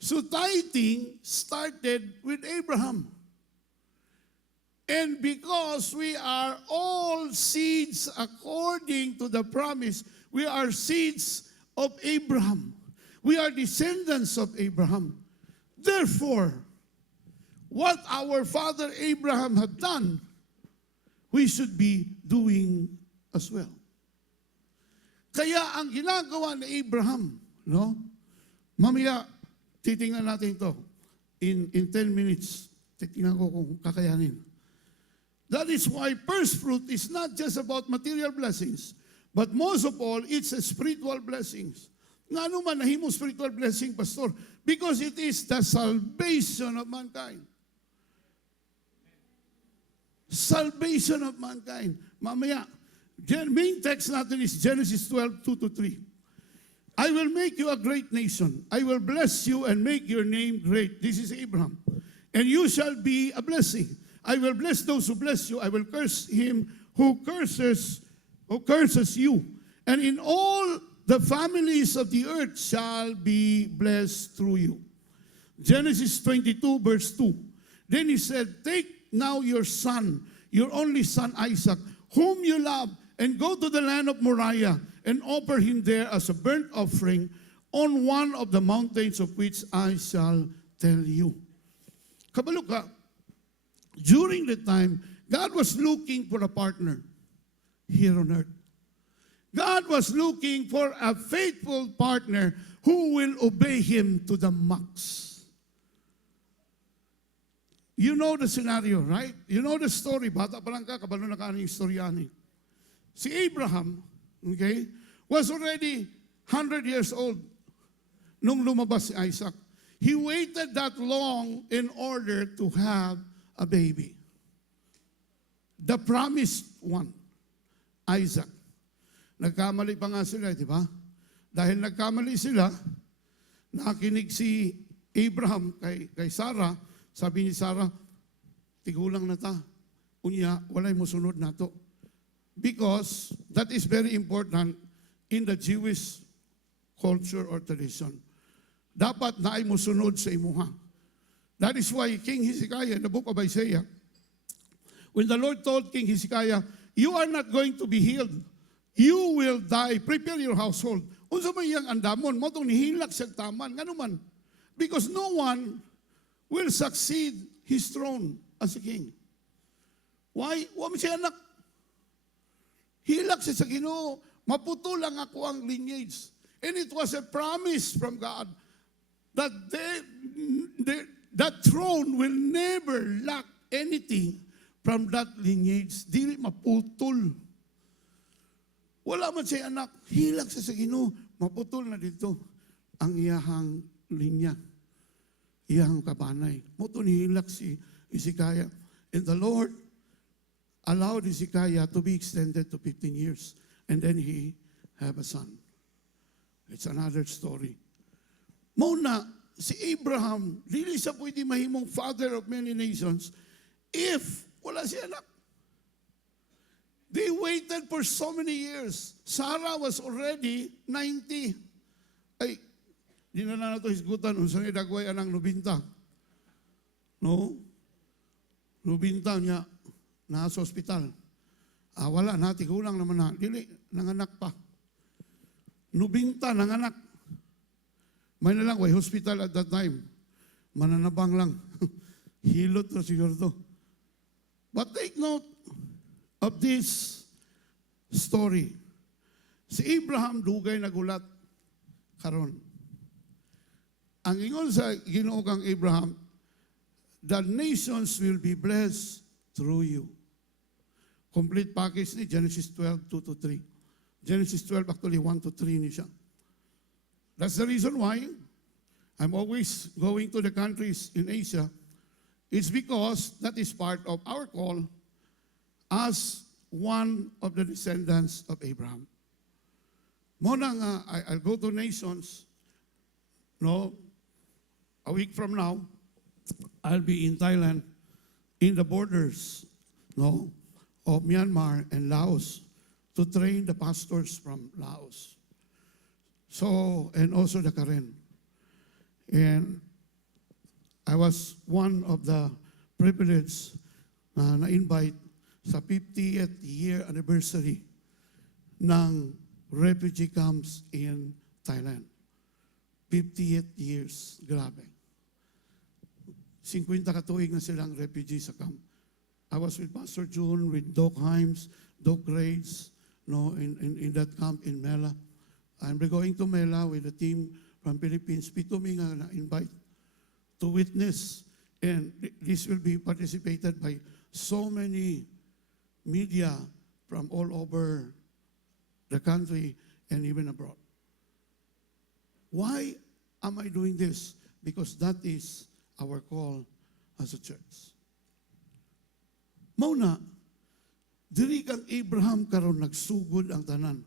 So tithing started with Abraham. And because we are all seeds according to the promise, we are seeds of Abraham. We are descendants of Abraham. Therefore, what our father Abraham had done, we should be doing as well. Kaya ang ginagawa ni Abraham, no? Mamaya, titingnan natin ito. In 10 minutes, titingnan ko kung kakayanin. That is why first fruit is not just about material blessings, but most of all, it's a spiritual blessings. Nga ano man nahimo spiritual blessing, Pastor? Because it is the salvation of mankind. Salvation of mankind. Mamaya, main text natin is Genesis 12, 2-3. I will make you a great nation. I will bless you and make your name great. This is Abraham. And you shall be a blessing. I will bless those who bless you. I will curse him who curses you. And in all the families of the earth shall be blessed through you. Genesis 22, verse 2. Then he said, take now your son, your only son Isaac, whom you love, and go to the land of Moriah, and offer him there as a burnt offering on one of the mountains of which I shall tell you. Kabalo ka, during the time, God was looking for a partner here on earth. God was looking for a faithful partner who will obey him to the max. You know the scenario, right? You know the story. Bata pa lang ka, kabalo na ka ng istoryani. Si Abraham, okay, was already 100 years old nung lumabas si Isaac. He waited that long in order to have a baby. The promised one, Isaac. Nagkamali pa nga sila, di ba? Dahil nagkamali sila, nakinig si Abraham kay Sarah, sabi ni Sarah, tigulang na ta. Unya, walay musunod na to. Because that is very important in the Jewish culture or tradition. Dapat na ay musunod sa imuha. That is why King Hezekiah in the book of Isaiah, when the Lord told King Hezekiah, you are not going to be healed. You will die. Prepare your household. Unsa ba iyang andamon? Mo tong nihilak sa taman. Ngano man? Because no one will succeed his throne as a king. Why? Wa man siya anak. Hilak siya sa Ginoo. Maputol lang ako ang lineage. And it was a promise from God that that throne will never lack anything from that lineage. Dili maputol. Wala man siya anak. Hilak siya sa Ginoo. Maputol na dito ang iyahang linya. Iyahang kabanay. Moto nihilak si Hezekiah. And the Lord allowed Hezekiah to be extended to 15 years. And then he have a son. It's another story. Muna, si Abraham, dili siya pwede mahimong father of many nations if wala siya anak. They waited for so many years. Sarah was already 90. Ay, di na nato hisgutan, unsang idagway anang 90. No? 90 niya, nasa ospital. Wala na, tigulang naman na. Dili, nanganak pa. 90, nanganak. May na lang, way hospital at that time. Mananabang lang. Hilot na siguro to. But take note of this story. Si Abraham, dugay nagulat karon. Ang ingon sa Ginoo kang Abraham, the nations will be blessed through you. Complete package ni Genesis 12, 2 to 3. Genesis 12, actually 1 to 3 ni siya. That's the reason why I'm always going to the countries in Asia. It's because that is part of our call as one of the descendants of Abraham. Muna nga, I'll go to nations, no, a week from now, I'll be in Thailand, in the borders, no, of Myanmar and Laos to train the pastors from Laos. So, and also the Karen. And I was one of the privileged na-invite sa 50th year anniversary ng refugee camps in Thailand. 50th years, grabe. 50 katuig na silang refugee sa camp. I was with Pastor June, with Doc Himes, Doc Grades, no, in that camp in Mela. I'm going to Mela with a team from Philippines. Pito mi nga na-invite to witness. And this will be participated by so many media from all over the country and even abroad. Why am I doing this? Because that is our call as a church. Mauna, diri kang Abraham karon nagsugod ang tanan.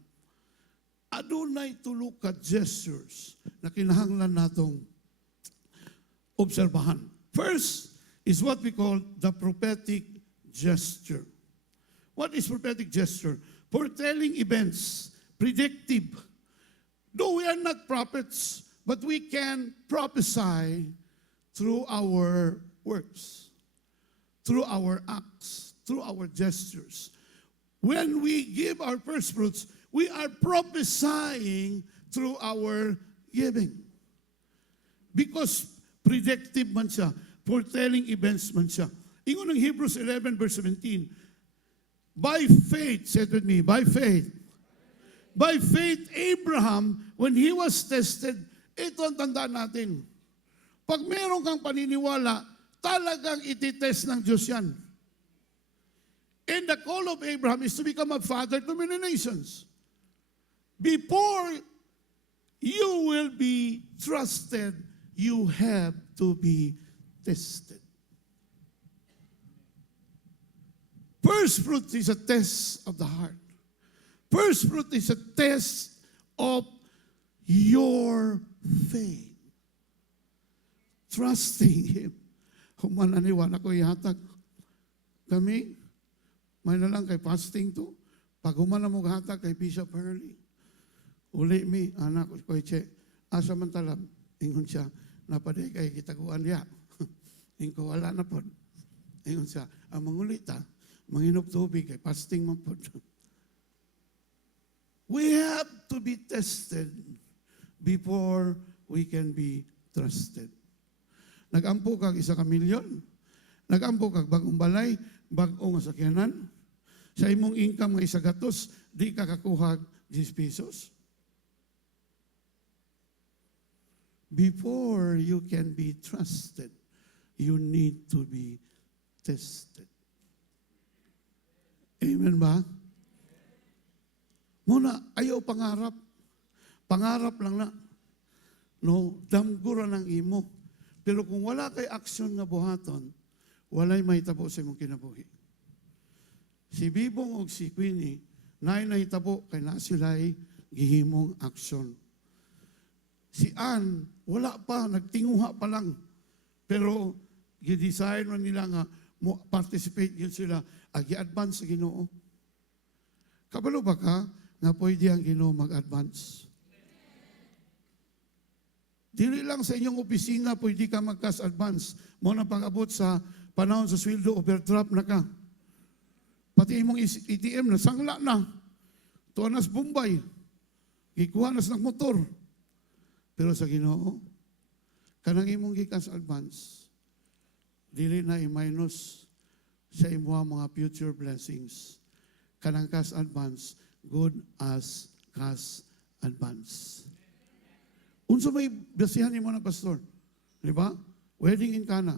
adunay tulo ka gestures na kinahanglan natong obserbahan. First is what we call the prophetic gesture. What is prophetic gesture? Foretelling events, predictive. Though we are not prophets, but we can prophesy through our works, through our acts, through our gestures. When we give our first fruits, we are prophesying through our giving. Because predictive man siya, foretelling events man siya. Ingon ng Hebrews 11 verse 17, by faith, say it with me, by faith, Abraham, when he was tested, ito ang tandaan natin. Pag meron kang paniniwala, talagang ititest ng Diyos yan. And the call of Abraham is to become a father to many nations. Before you will be trusted, you have to be tested. First fruit is a test of the heart. First fruit is a test of your faith. Trusting Him. Human aniwan ako ihatag. Kami, may na lang kay fasting to. Pag human na mo hatag kay Bishop Hurley. Uli mi, anak ko che, asa man talam, ingon siya, napaday kay kitaguan niya. Ingko wala na po. Ingon siya, ang mangulita, manginom tubig kay fasting man po. We have to be tested before we can be trusted. Nagampo kag isa ka milyon. Nagampo kag bagong balay, bagong sakyanan. Sa imong income nga isa gatos, di ka kakuha 10 pesos. Before you can be trusted, you need to be tested. Amen ba? Muna, ayaw pangarap. Pangarap lang na. No, damgura ng imo. Pero kung wala kay aksyon nga buhaton, walay mahitabo sa imong kinabuhi. Si Bibong o si Queenie, nahitabo kay na sila'y gihimong aksyon. Si Ann, wala pa, nagtinguha pa lang. Pero, gidesign man nila nga, participate yun sila, agi-advance sa Ginoo. Kabalo ba ka, nga pwede ang Ginoo mag-advance? Dili lang sa inyong opisina, pwede ka mag-cash advance. Mo na pag-abot sa panahon sa sweldo, overdraft na ka. Pati imong ATM na, sangla na. Tuanas Bombay. Gikuha nas ng motor. Pero sa Ginoo, kanang imong gikas advance, dili na i-minus sa imuha mga future blessings. Kanang cash advance, good as cash advance. Unsa may basihan ni mo na pastor? Di ba? Wedding in Cana.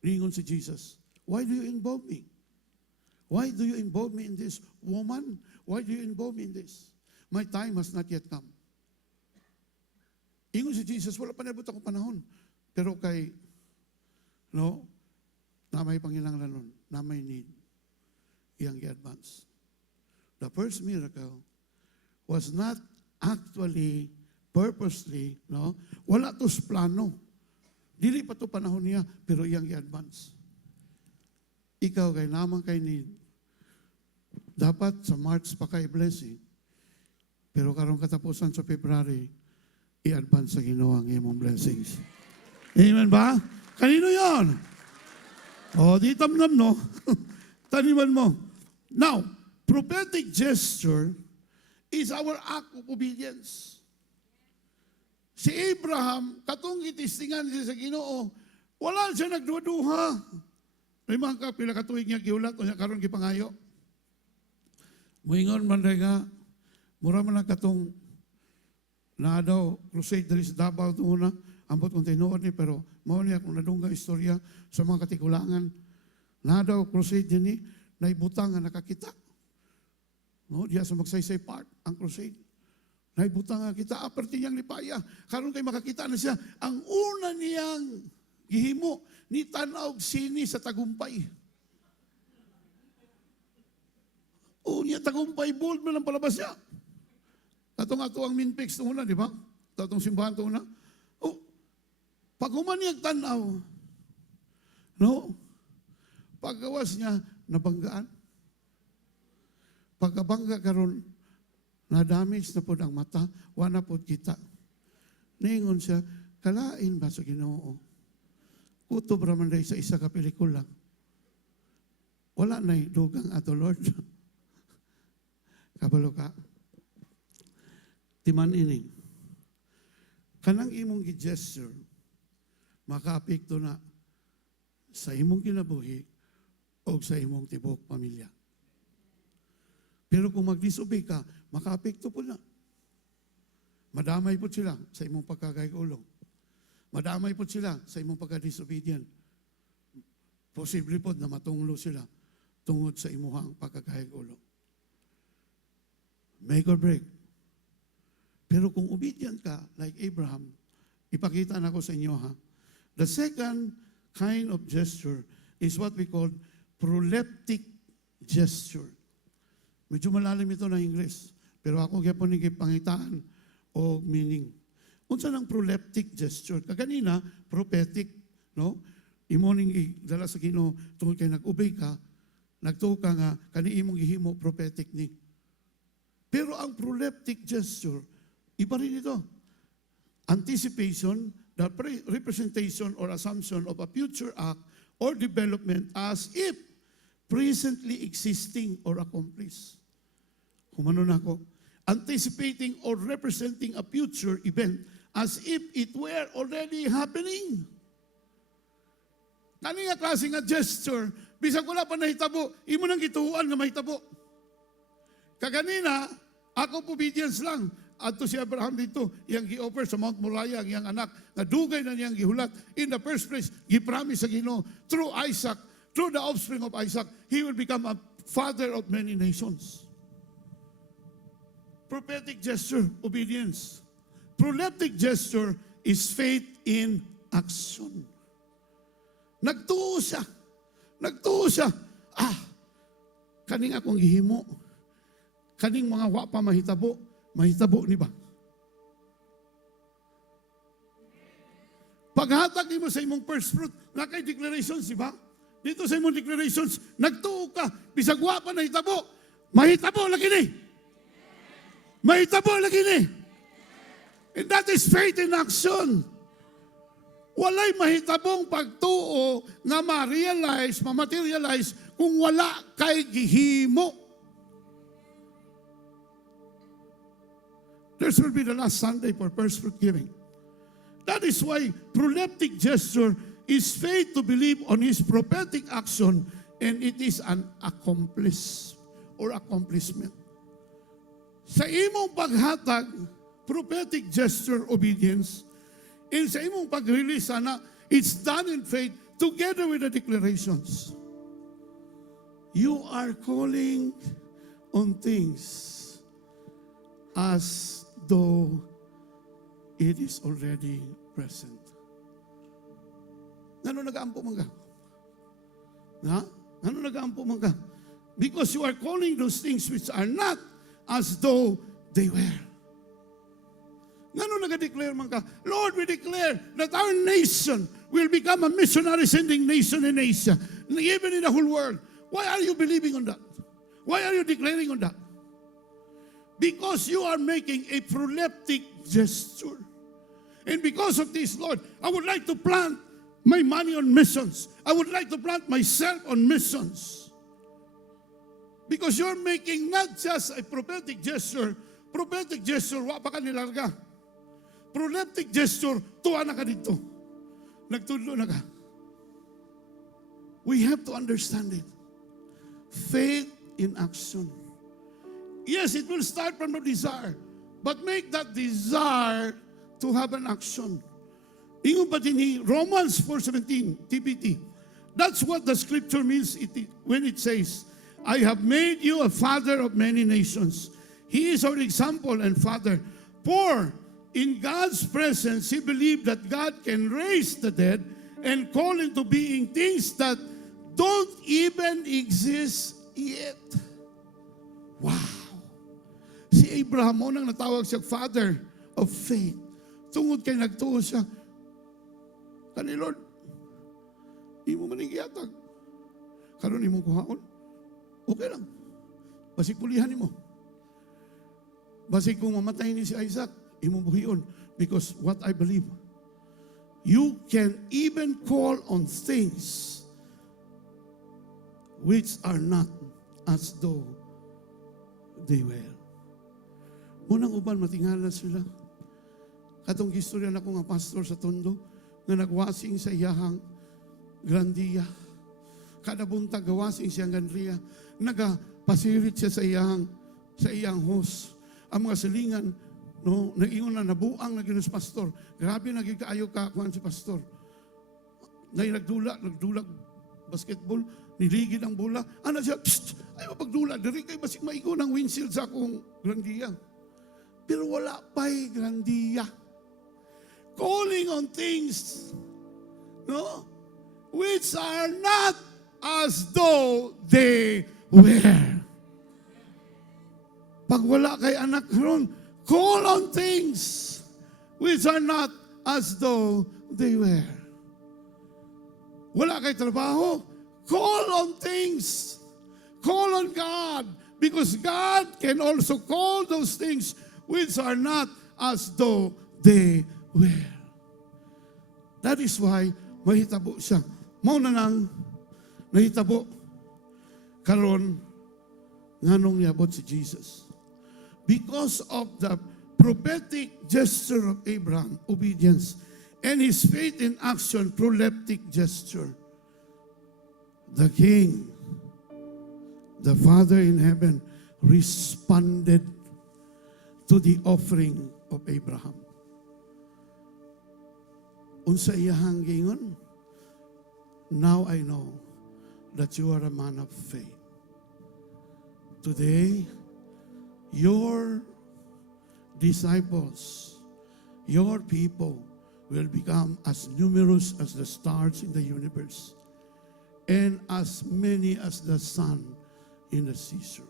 Ringon si Jesus, why do you involve me? Why do you involve me in this? Woman, why do you involve me in this? My time has not yet come. Ingon si Jesus, wala pa nabot ako panahon. Pero kay, no, na may panginanglan nun, na may need, iyang i-advance. The first miracle was not actually, purposely, no? Wala tos plano. Dili pa to panahon niya, pero iyang i-advance. Ikaw kay naman kay need. Dapat sa March pa kay blessing. Pero karong katapusan sa February, i-advance sa Ginoo ang imong blessings. Amen ba? Kanino yon? O, di tamnam, no? Taniman mo. Now, prophetic gesture is our act of obedience. Si Abraham, katong itistingan siya sa Ginoo, wala siya nagduduha. May mga pila katuig niya giulat o niya karon gipangayo. Muingon man nga, mura man ang katong na daw crusade diri sa Davao ito una, ambot kong tinuod ni, pero mao niya kung nadungga istorya sa mga katikulangan. Na daw crusade din ni, naibutang nga nakakita. No, diya sa Magsaysay Park, ang crusade. Naibutang nga kita, aperti niyang lipaya. Karon kay makakita na siya, ang una niyang gihimo, ni tanaw sini sa tagumpay. O Iya, tagumpay bold man ang palabas niya. Katong ato ang minpix ito una, di ba? Tatong simbahan ito una. Oh, pag humaniyag tanaw, no? Paggawas niya, nabanggaan. Pagkabangga karon, na-damage na po ang mata, wala po kita. Ningon siya, kalain ba sa Ginoo? Kutob raman day sa isa ka pelikula. Wala na'y dugang ato, Lord. Kabalo ka. Timan ining. Kanang imong gi-gesture, maka-apekto na sa imong kinabuhi o sa imong tibok pamilya. Pero kung mag-disobey ka, maka-apekto po na. Madamay po sila sa imong pagkagayulo. Madamay po sila sa imong pagka-disobedient. Posible po na matunglo sila tungod sa imuhang pagkagayulo. Make or break. Pero kung obedient ka, like Abraham, ipakita na ko sa inyo ha. The second kind of gesture is what we call proleptic gesture. Medyo malalim ito na English, pero ako kaya po pangitaan o meaning. Unsa ng proleptic gesture? Kaganina, prophetic, no? Imo ning dala sa Ginoo tungod kay nag-obey ka, nagtuo ka nga kani imong gihimo prophetic ni. Pero ang proleptic gesture, iba rin ito. Anticipation, the representation or assumption of a future act or development as if presently existing or accomplished. Humano na ako. Anticipating or representing a future event as if it were already happening. Kani nga klase nga gesture, bisag wala pa nahitabo, imo nang gituuan nga mahitabo. Kaganina, ako obedience lang. Adto si Abraham dito, iyang gi-offer sa Mount Moriah, ang iyang anak, nga dugay na niyang gihulat. In the first place, gi-promise sa Ginoo, through Isaac, through the offspring of Isaac, he will become a father of many nations. Prophetic gesture, obedience. Proleptic gesture is faith in action. Nagtuo siya. Nagtuo siya. Kaning akong gihimo. Kaning mga wa pa mahitabo. Mahitabo ni ba? Paghatag mo sa imong first fruit, na kay declarations, di ba? Dito sa imong declarations, nagtuo ka, bisag wa pa nahitabo. Mahitabo lagi ni. Mahitabo lagi ni. And that is faith in action. Walay mahitabong pagtuo nga ma-realize, ma-materialize kung wala kay gihimo. This will be the last Sunday for first fruit giving. That is why proleptic gesture is faith to believe on His prophetic action, and it is an accomplice or accomplishment. Sa imong paghatag, prophetic gesture, obedience, and sa imong pag-release, sana, it's done in faith together with the declarations. You are calling on things as though it is already present. Ano nag-aampo man ka? Ha? Ano nag-aampo man ka? Because you are calling those things which are not as though they were. Ngano nag-declare man ka? Lord, we declare that our nation will become a missionary sending nation in Asia, even in the whole world. Why are you believing on that? Why are you declaring on that? Because you are making a proleptic gesture. And because of this, Lord, I would like to plant my money on missions. I would like to plant myself on missions. Because you're making not just a prophetic gesture, wa pa ka nilarga. Proleptic gesture, tuwa na ka dito. Nagtudlo na ka. We have to understand it. Faith in action. Yes, it will start from the desire, but make that desire to have an action. Ingon pa din Romans 4:17, TPT. That's what the scripture means when it says, I have made you a father of many nations. He is our example and father. For in God's presence, he believed that God can raise the dead and call into being things that don't even exist yet. Wow! Si Abraham mo nang natawag siya father of faith. Tungod kay nagtuo siya, kani Lord, imo man giyatag. Karon imong kuhaon. Okay lang. Basig pulihan nimo. Basig kung mamatay ni si Isaac, imong buhion. Because what I believe, you can even call on things which are not as though they were. Munang uban, matingala sila. Katong istorya na ko nga pastor sa Tondo, nga nagwasing sa iyahang grandiya. Kada buntag gawasing siyang grandiya. Nagapasirit siya sa iyang host. Ang mga silingan, no, nag-ingon na nabuang na ginos pastor. Grabe naging kaayo ka kuan si pastor. Nagdulag basketball, niligid ang bola. Ano siya? Psst! Ay mapagdula, diri kay basig maigo ng windshield sa akong grandiya. Pero wala pa'y grandiya. Calling on things, no, which are not as though they were. Pag wala kay anak ron, call on things which are not as though they were. Wala kay trabaho, call on things. Call on God, because God can also call those things which are not as though they were. That is why mahitabo siya. Mao na nang nahitabo karon nganong niabot si Jesus. Because of the prophetic gesture of Abraham, obedience, and his faith in action, proleptic gesture, the King, the Father in heaven, responded to the offering of Abraham. Unsa iyahang gingon? Now I know that you are a man of faith. Today, your disciples, your people will become as numerous as the stars in the universe and as many as the sun in the seashore.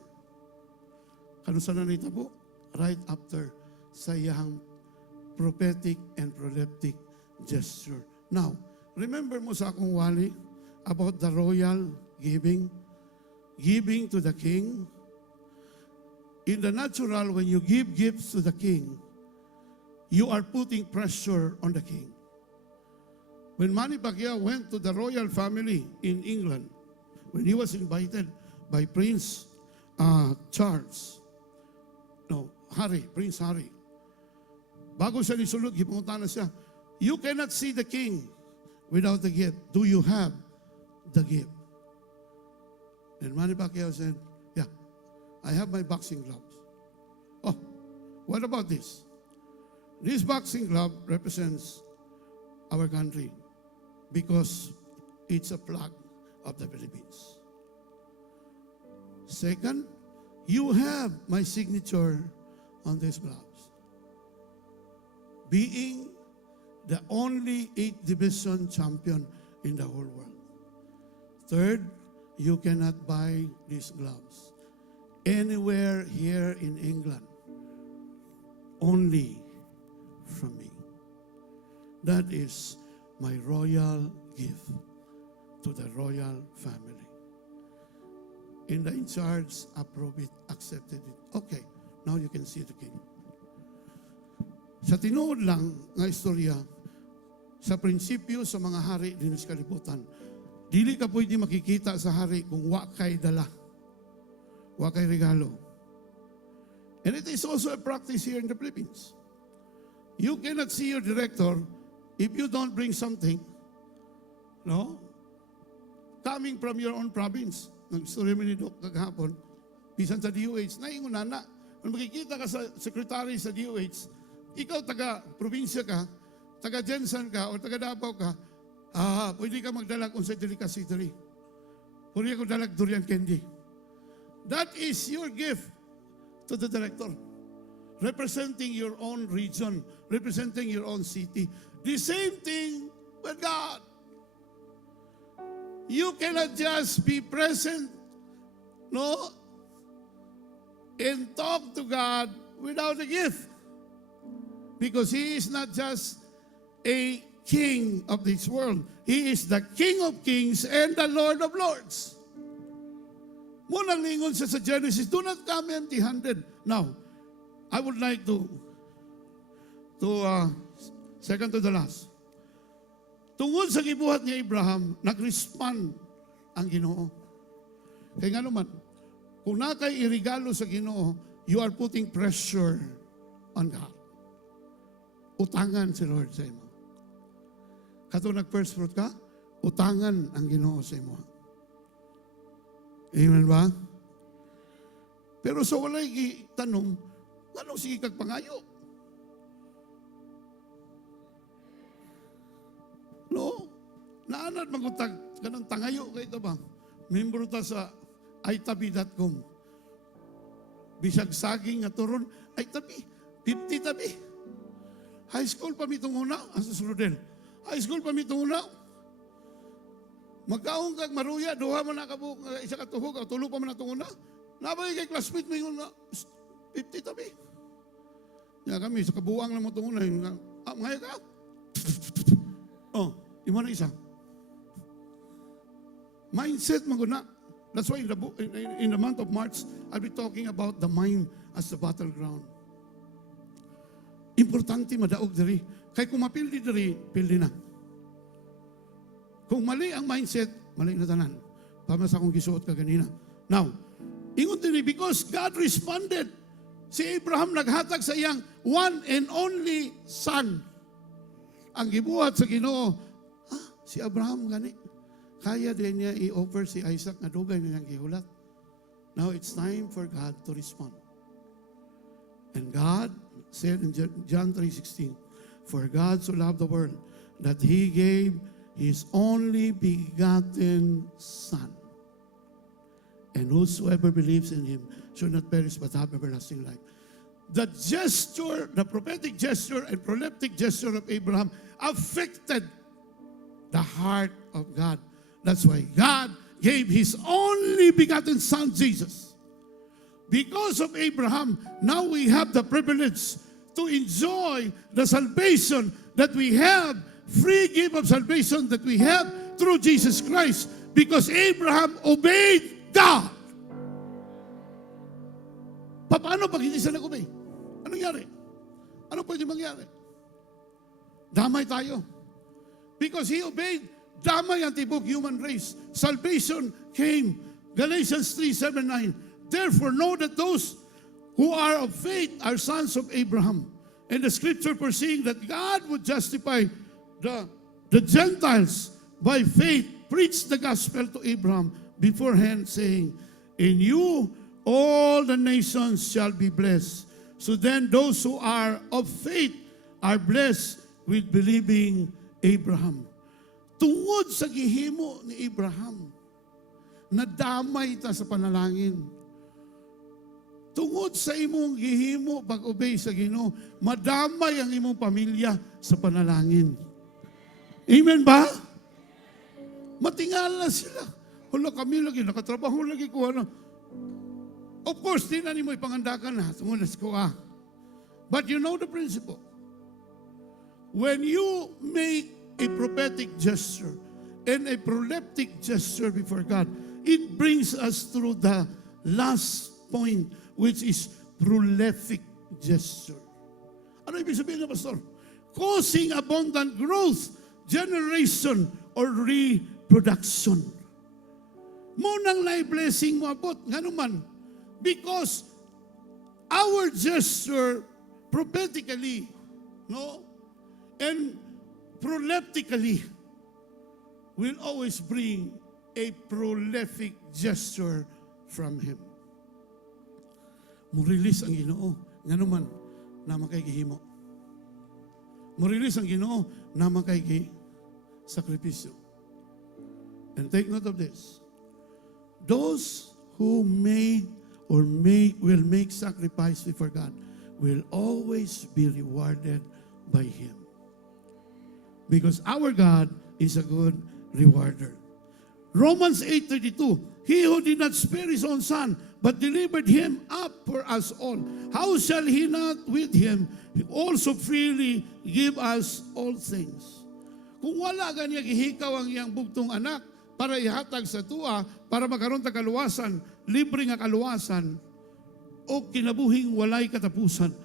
Kano sa nanitabo? Right after sa iyang prophetic and proleptic gesture. Now, remember mo sa akong wali about the royal giving to the king? In the natural, when you give gifts to the king, you are putting pressure on the king. When Manny Pacquiao went to the royal family in England, when he was invited by Prince Prince Harry, bago siya nisulod, gipunta na siya, you cannot see the king without the gift. Do you have the gift? And Manny Pacquiao said, yeah, I have my boxing gloves. Oh, what about this? This boxing glove represents our country because it's a flag of the Philippines. Second, you have my signature on these gloves. Being the only 8th division champion in the whole world. Third, you cannot buy these gloves anywhere here in England. Only from me. That is my royal gift to the royal family. And the in charge approved it, accepted it. Okay, now you can see the king. Sa tinuod lang nga istorya, sa prinsipyo sa mga hari din sa kalibutan, dili ka pwede makikita sa hari kung wa kay dala, wa kay regalo. And it is also a practice here in the Philippines. You cannot see your director if you don't bring something, no? Coming from your own province. Nag-story mo ni Doc kagahapon, bisan sa DOH, naingon na, kung makikita ka sa secretary sa DOH, ikaw taga-probinsya ka, taga-Jensen ka, o taga-Davao ka, pwede ka magdalag unsay delicacy diri. Pwede ka dalag durian candy. That is your gift to the director. Representing your own region, representing your own city. The same thing with God. You cannot just be present, no? and talk to God without a gift. Because He is not just a king of this world. He is the King of kings and the Lord of lords. Munang lingon siya sa Genesis, do not come empty-handed. Now, I would like to second to the last. Tungod sa gibuhat ni Abraham, nag-respond ang Ginoo. Kaya nga naman, kung nakay irigalo sa Ginoo, you are putting pressure on God. Utangan si Lord sa imo. Kato nag-first fruit ka, utangan ang Ginoo sa imo. Amen ba? Pero sa walay itanong, anong sige kag pangayo? No? Naanad magutag ganang tangayo kay ito ba? Membro ta sa itabi.com. Bisag saging nga turon, ay tabi, 50 tabi. High school pa mitong una, ang susunod din. High school pa mitong una, magkaong kag maruya, duha man nakabuk, isa ka tuhog, tulo pa man natong una. Nabay kay classmate mo yung 50 tabi. Ya kami, sa kabuang lang mo itong una, ngayon ka? Oh, imo na isa. Mindset maguna. That's why in the month of March, I'll be talking about the mind as the battleground. Importante madaog diri. Kay kung mapildi diri, pildi na. Kung mali ang mindset, mali na tanan. Pama sa akong gisuot ka ganina. Now, ingon diri, because God responded. Si Abraham naghatag sa iyang one and only son. Ang gibuhat sa Ginoo, si Abraham gani. Kaya din niya i-offer si Isaac na dugay niyang gihulat. Now it's time for God to respond. And God said in John 3:16, for God so loved the world that He gave His only begotten Son. And whosoever believes in Him should not perish but have everlasting life. The gesture, the prophetic gesture and proleptic gesture of Abraham affected the heart of God. That's why God gave His only begotten Son, Jesus. Because of Abraham, now we have the privilege to enjoy the salvation that we have, free gift of salvation that we have through Jesus Christ. Because Abraham obeyed God. Paano pag hindi siya nag-obey? Anong nangyari? Ano pwede mangyari? Damay tayo. Because he obeyed, damay ang tibok human race. Salvation came. Galatians 3:7-9. Therefore know that those who are of faith are sons of Abraham. And the scripture foreseeing that God would justify the Gentiles by faith preached the gospel to Abraham beforehand, saying, in you all the nations shall be blessed. So then those who are of faith are blessed with believing Abraham. Tungod sa gihimo ni Abraham, nadamay ta sa panalangin. Tungod sa imong gihimo pag-obey sa Ginoo, madamay ang imong pamilya sa panalangin. Amen ba? Matingala sila. Hala, kami lagi, nakatrabaho lagi ko. Of course, di na ni mo ipangandakan na. Tungod na ko But you know the principle. When you make a prophetic gesture and a proleptic gesture before God, it brings us through the last point, which is prolific gesture. Ano ibig sabihin na, Pastor? Causing abundant growth, generation, or reproduction. Munang na-blessing mo abot. Nga naman, because our gesture prophetically, no, and proleptically will always bring a prolific gesture from Him. Mo-release ang Ginoo. Nga naman, naman kay gihimo. Mo-release ang Ginoo, naman kay sakripisyo. And take note of this. Those who made or will make sacrifice before God will always be rewarded by Him. Because our God is a good rewarder. Romans 8:32, He who did not spare his own son, but delivered him up for us all, how shall he not with him also freely give us all things? Kung wala ganyan gihikaw ang iyang bugtong anak para ihatag sa tuwa, para magkaroon ta kaluwasan, libre nga kaluwasan, o kinabuhing walay katapusan,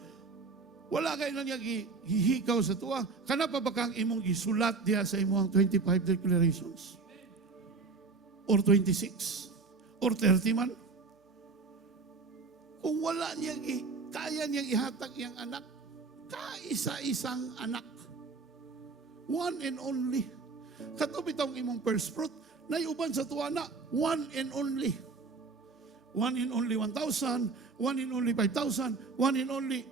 wala kayo nang gihikaw sa tuwa, kana pa ba kang imong gisulat diya sa imong 25 declarations? Or 26? Or 30 man? Kung wala niya, kaya niyang ihatag iyang anak, kaisa-isang anak. One and only. Katubi taong imong first fruit, naiuban sa tuwa na, one and only. One in only 1,000, one in only 5,000, one in only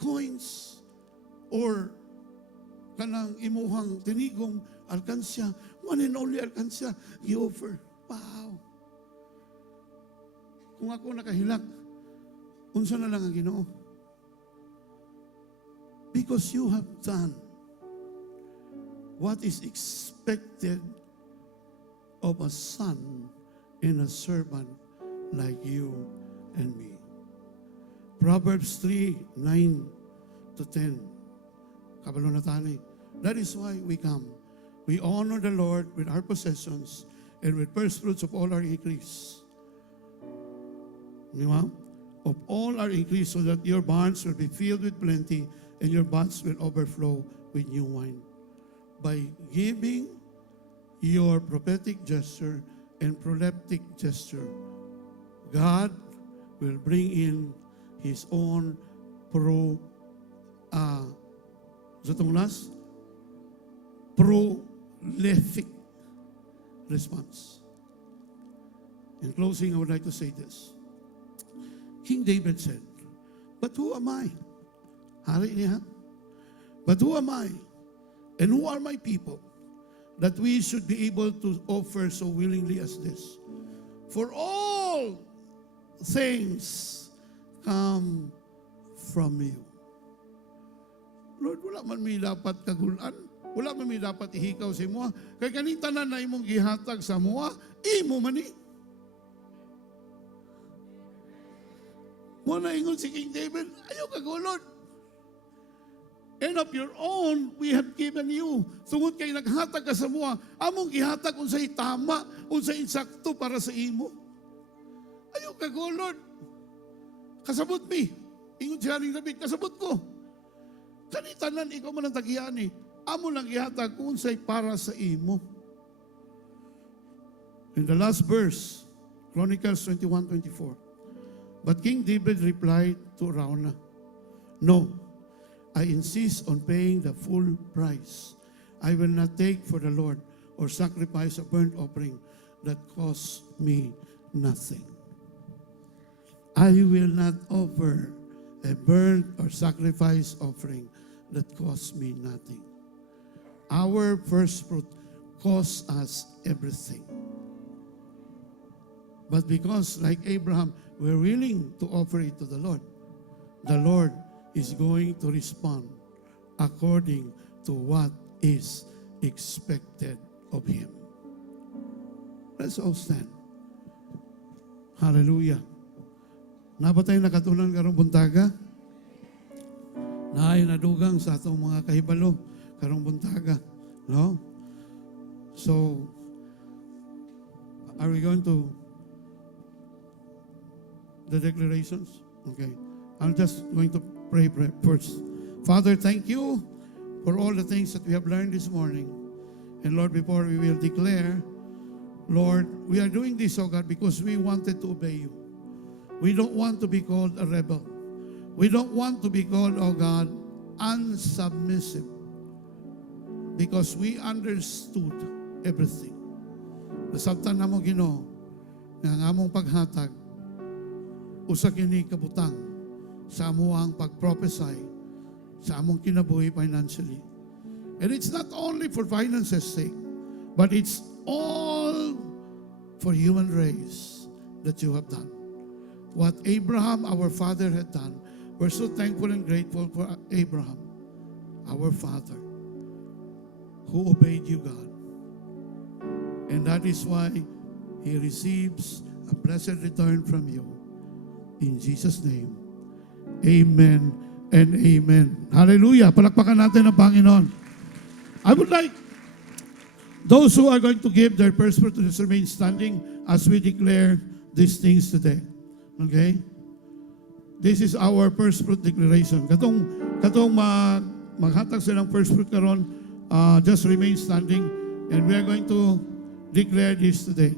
coins, or kanang imuhang tinigong alkansya, one and only alkansya, i-offer. Wow! Kung ako nakahilak, unsa na lang ang Ginoo? Because you have done what is expected of a son and a servant like you and me. Proverbs 3:9-10. Kabalo na tani. That is why we come. We honor the Lord with our possessions and with first fruits of all our increase. Di ba? Of all our increase, so that your barns will be filled with plenty and your vats will overflow with new wine. By giving your prophetic gesture and proleptic gesture, God will bring in His own prolific response. In closing, I would like to say this. King David said, "But who am I?" Hari niya. "But who am I? And who are my people that we should be able to offer so willingly as this? For all things come from you." Lord, wala man may dapat kagulan. Wala man may dapat ihikaw sa imo. Kay kaning tanan na imong gihatag sa mua, imo man ni. Mo na ingon si King David, ayaw kagulod. And of your own, we have given you. Tungod kay naghatag ka sa mua, among gihatag unsay tama, unsay insakto para sa imo. Ayaw kagulod. Kasabot mi. Ingon si Haring David, kasabot ko. Kanitanan, ikaw man ang tagiyani. Amo lang gihatag kung unsay para sa imo. In the last verse, Chronicles 21:24. But King David replied to Araunah, "No, I insist on paying the full price. I will not take for the Lord or sacrifice a burnt offering that costs me nothing." I will not offer a burnt or sacrifice offering that costs me nothing. Our first fruit costs us everything. But because, like Abraham, we're willing to offer it to the Lord is going to respond according to what is expected of Him. Let's all stand. Hallelujah. Nabatay nakatunan karong buntaga? Naay nadugang sa atong mga kahibalo karong buntaga. No? So, are we going to the declarations? Okay. I'm just going to pray first. Father, thank you for all the things that we have learned this morning. And Lord, before we will declare, Lord, we are doing this, oh God, because we wanted to obey you. We don't want to be called a rebel. We don't want to be called, oh God, unsubmissive. Because we understood everything. Nasabtan na mo, Ginoo, nga ang among paghatag, usa kini kabutang sa amuang pag-prophesy sa among kinabuhi financially. And it's not only for finances sake, but it's all for human race that you have done. What Abraham, our father, had done, we're so thankful and grateful for Abraham, our father, who obeyed you, God. And that is why he receives a blessed return from you. In Jesus' name, amen and amen. Hallelujah. Palakpakan natin ang Panginoon. I would like those who are going to give their first fruit to just remain standing as we declare these things today. Okay? This is our first fruit declaration. Katong maghatag silang first fruit karon, just remain standing and we are going to declare this today.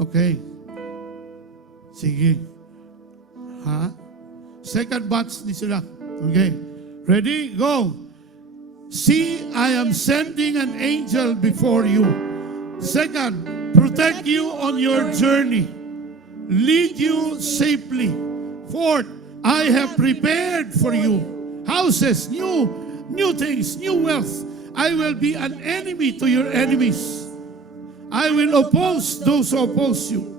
Okay. Sige. Ha? Second batch ni sila. Okay. Ready? Go. See, I am sending an angel before you. Second, protect you on your journey. Lead you safely. Fourth, I have prepared for you houses, new things, new wealth. I will be an enemy to your enemies. I will oppose those who oppose you.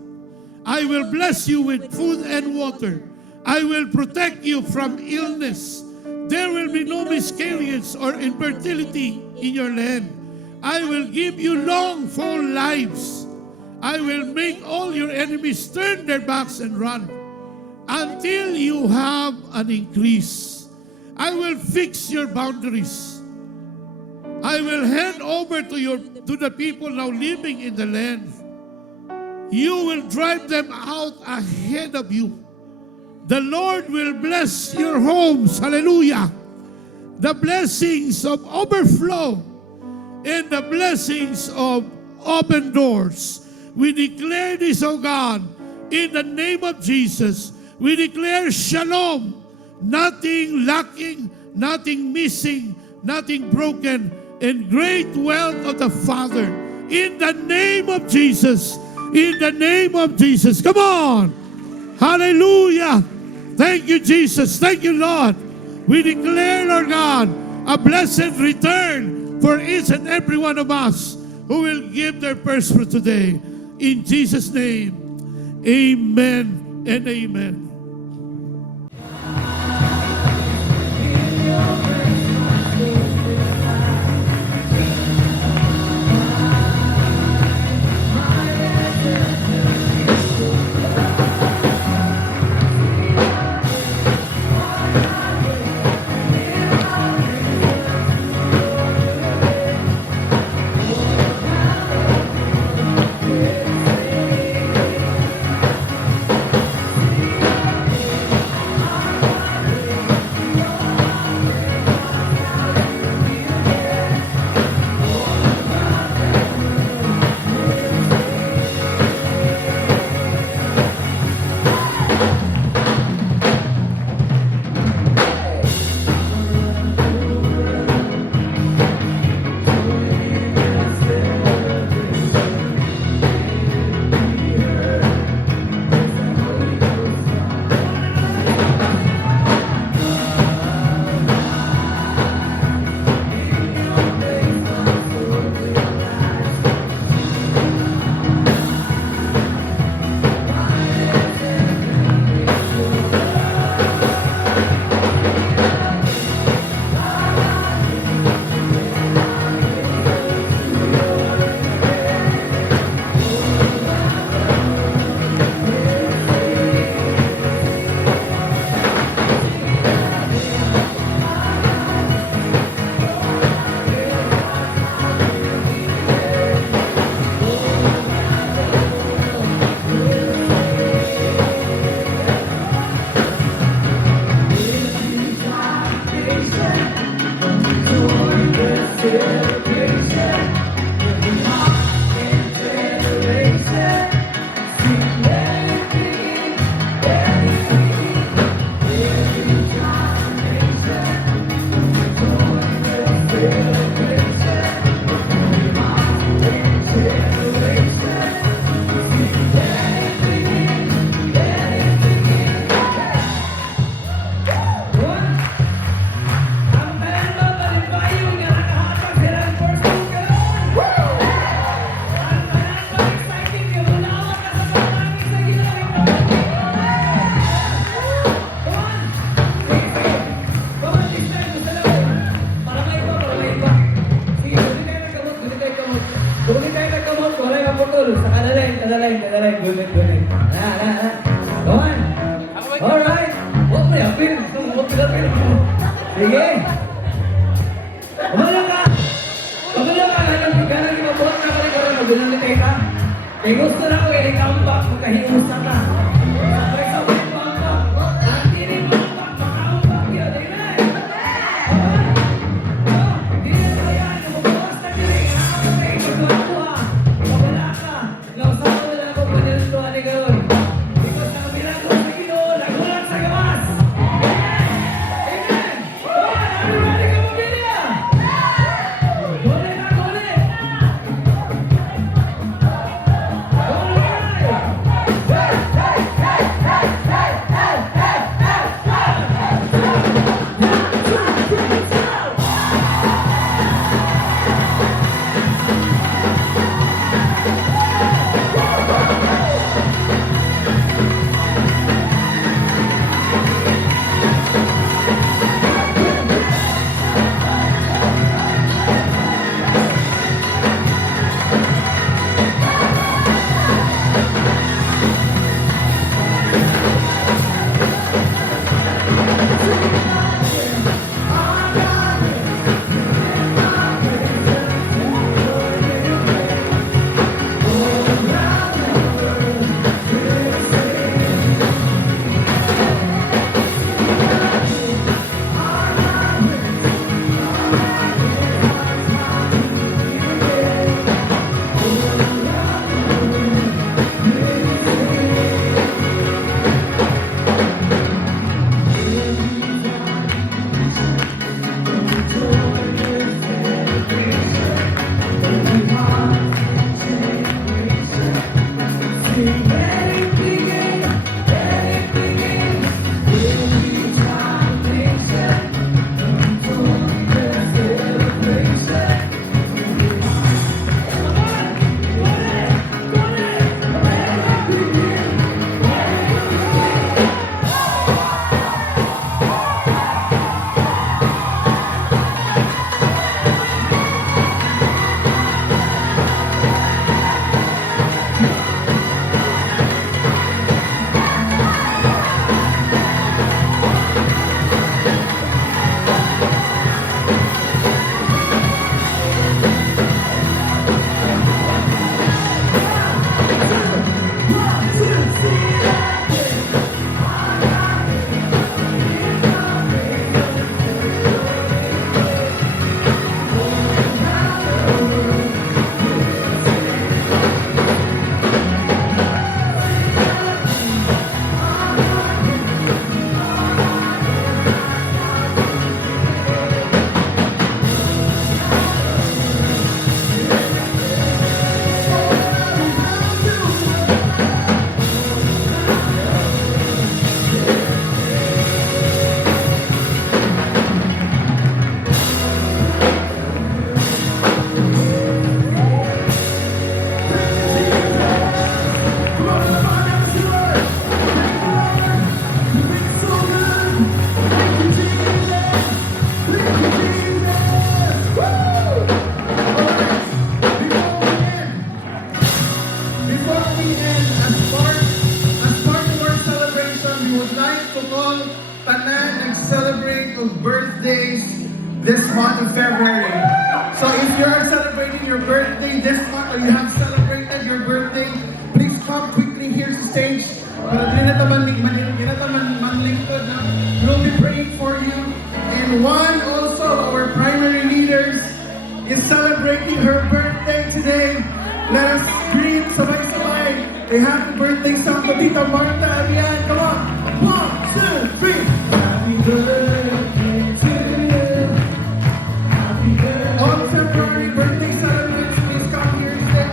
I will bless you with food and water. I will protect you from illness. There will be no miscarriage or infertility in your land. I will give you long, full lives. I will make all your enemies turn their backs and run until you have an increase. I will fix your boundaries. I will hand over to the people now living in the land. You will drive them out ahead of you. The Lord will bless your homes. Hallelujah. The blessings of overflow and the blessings of open doors. We declare this, O God, in the name of Jesus. We declare shalom. Nothing lacking, nothing missing, nothing broken, and great wealth of the Father. In the name of Jesus. In the name of Jesus. Come on. Hallelujah. Thank you, Jesus. Thank you, Lord. We declare, Lord God, a blessed return for each and every one of us who will give their first fruit today. In Jesus' name, amen and amen. celebrate. Come on. Alright. Huwag mo yapin. Huwag mo yapin. Sige. Kumala ka. Kumala ka. Ganang imabuhat na ka rin karoon. Magulang ni Teka. Kaya gusto na ko ilikambak. Magkahimus na ka. Sabay sa bambak. Ang tinibambak. Makambak yun. Ayun na eh. Hindi na ba yan? Mabukas na kilig. Okay. Magkakwa. Kumala ka. Nausawa wala ko. Panilutuan ni karoon. Ikaw sa kabilang ko sa Ginoo. Nagulat sa gamas. Amen. Come on. Everybody come up in here. Gole na gole. celebrate of birthdays this month of February. So if you are celebrating your birthday this month or you have celebrated your birthday, please come quickly here to stage. We'll be praying for you. And one also of our primary leaders is celebrating her birthday today. Let us greet sabay-sabay a happy birthday song to Tita Marta Abian. Come on. 1, 2, 3. Happy birthday to you. Happy birthday. All February birthday celebrants, please come here today.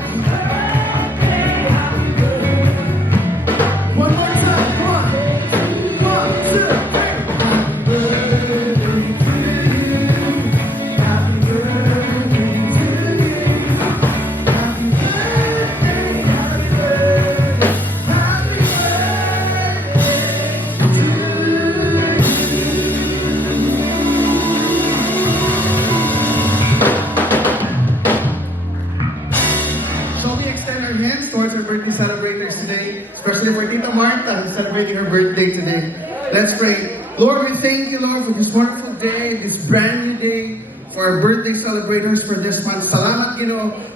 One more time. 1, 2, 3. Happy birthday to you. Happy birthday to you. Happy birthday, happy birthday, happy birthday. especially for Tita Marta, who's celebrating her birthday today. Let's pray. Lord, we thank you, Lord, for this wonderful day, this brand new day, for our birthday celebrators for this month. Salamat,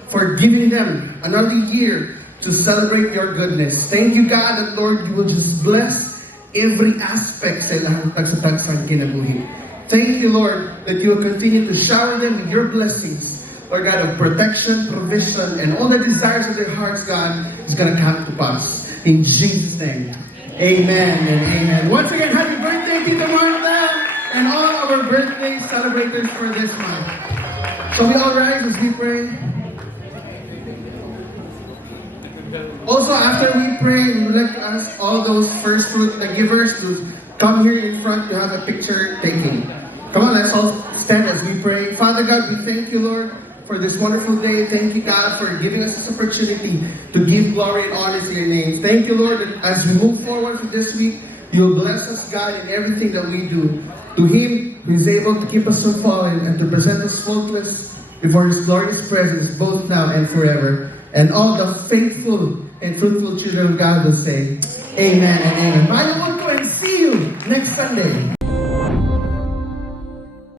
for giving them another year to celebrate your goodness. Thank you, God, that, Lord, you will just bless every aspect sa ilang tagsang kinabuhi. Thank you, Lord, that you will continue to shower them with your blessings, Lord God, of protection, provision, and all the desires of their hearts, God, is going to come to pass. In Jesus' name, amen and amen. Once again, happy birthday, Tita Marta, and all our birthday celebrators for this month. Shall we all rise as we pray? Also, after we pray, we would like to ask all those first fruit givers to come here in front to have a picture taking. Come on, let's all stand as we pray. Father God, we thank you, Lord, for this wonderful day. Thank you, God, for giving us this opportunity to give glory and honor to your name. Thank you, Lord, that as we move forward for this week, you'll bless us, God, in everything that we do. To Him who is able to keep us from falling and to present us faultless before His glorious presence, both now and forever. And all the faithful and fruitful children of God will say, amen and amen. Bye, and see you next Sunday.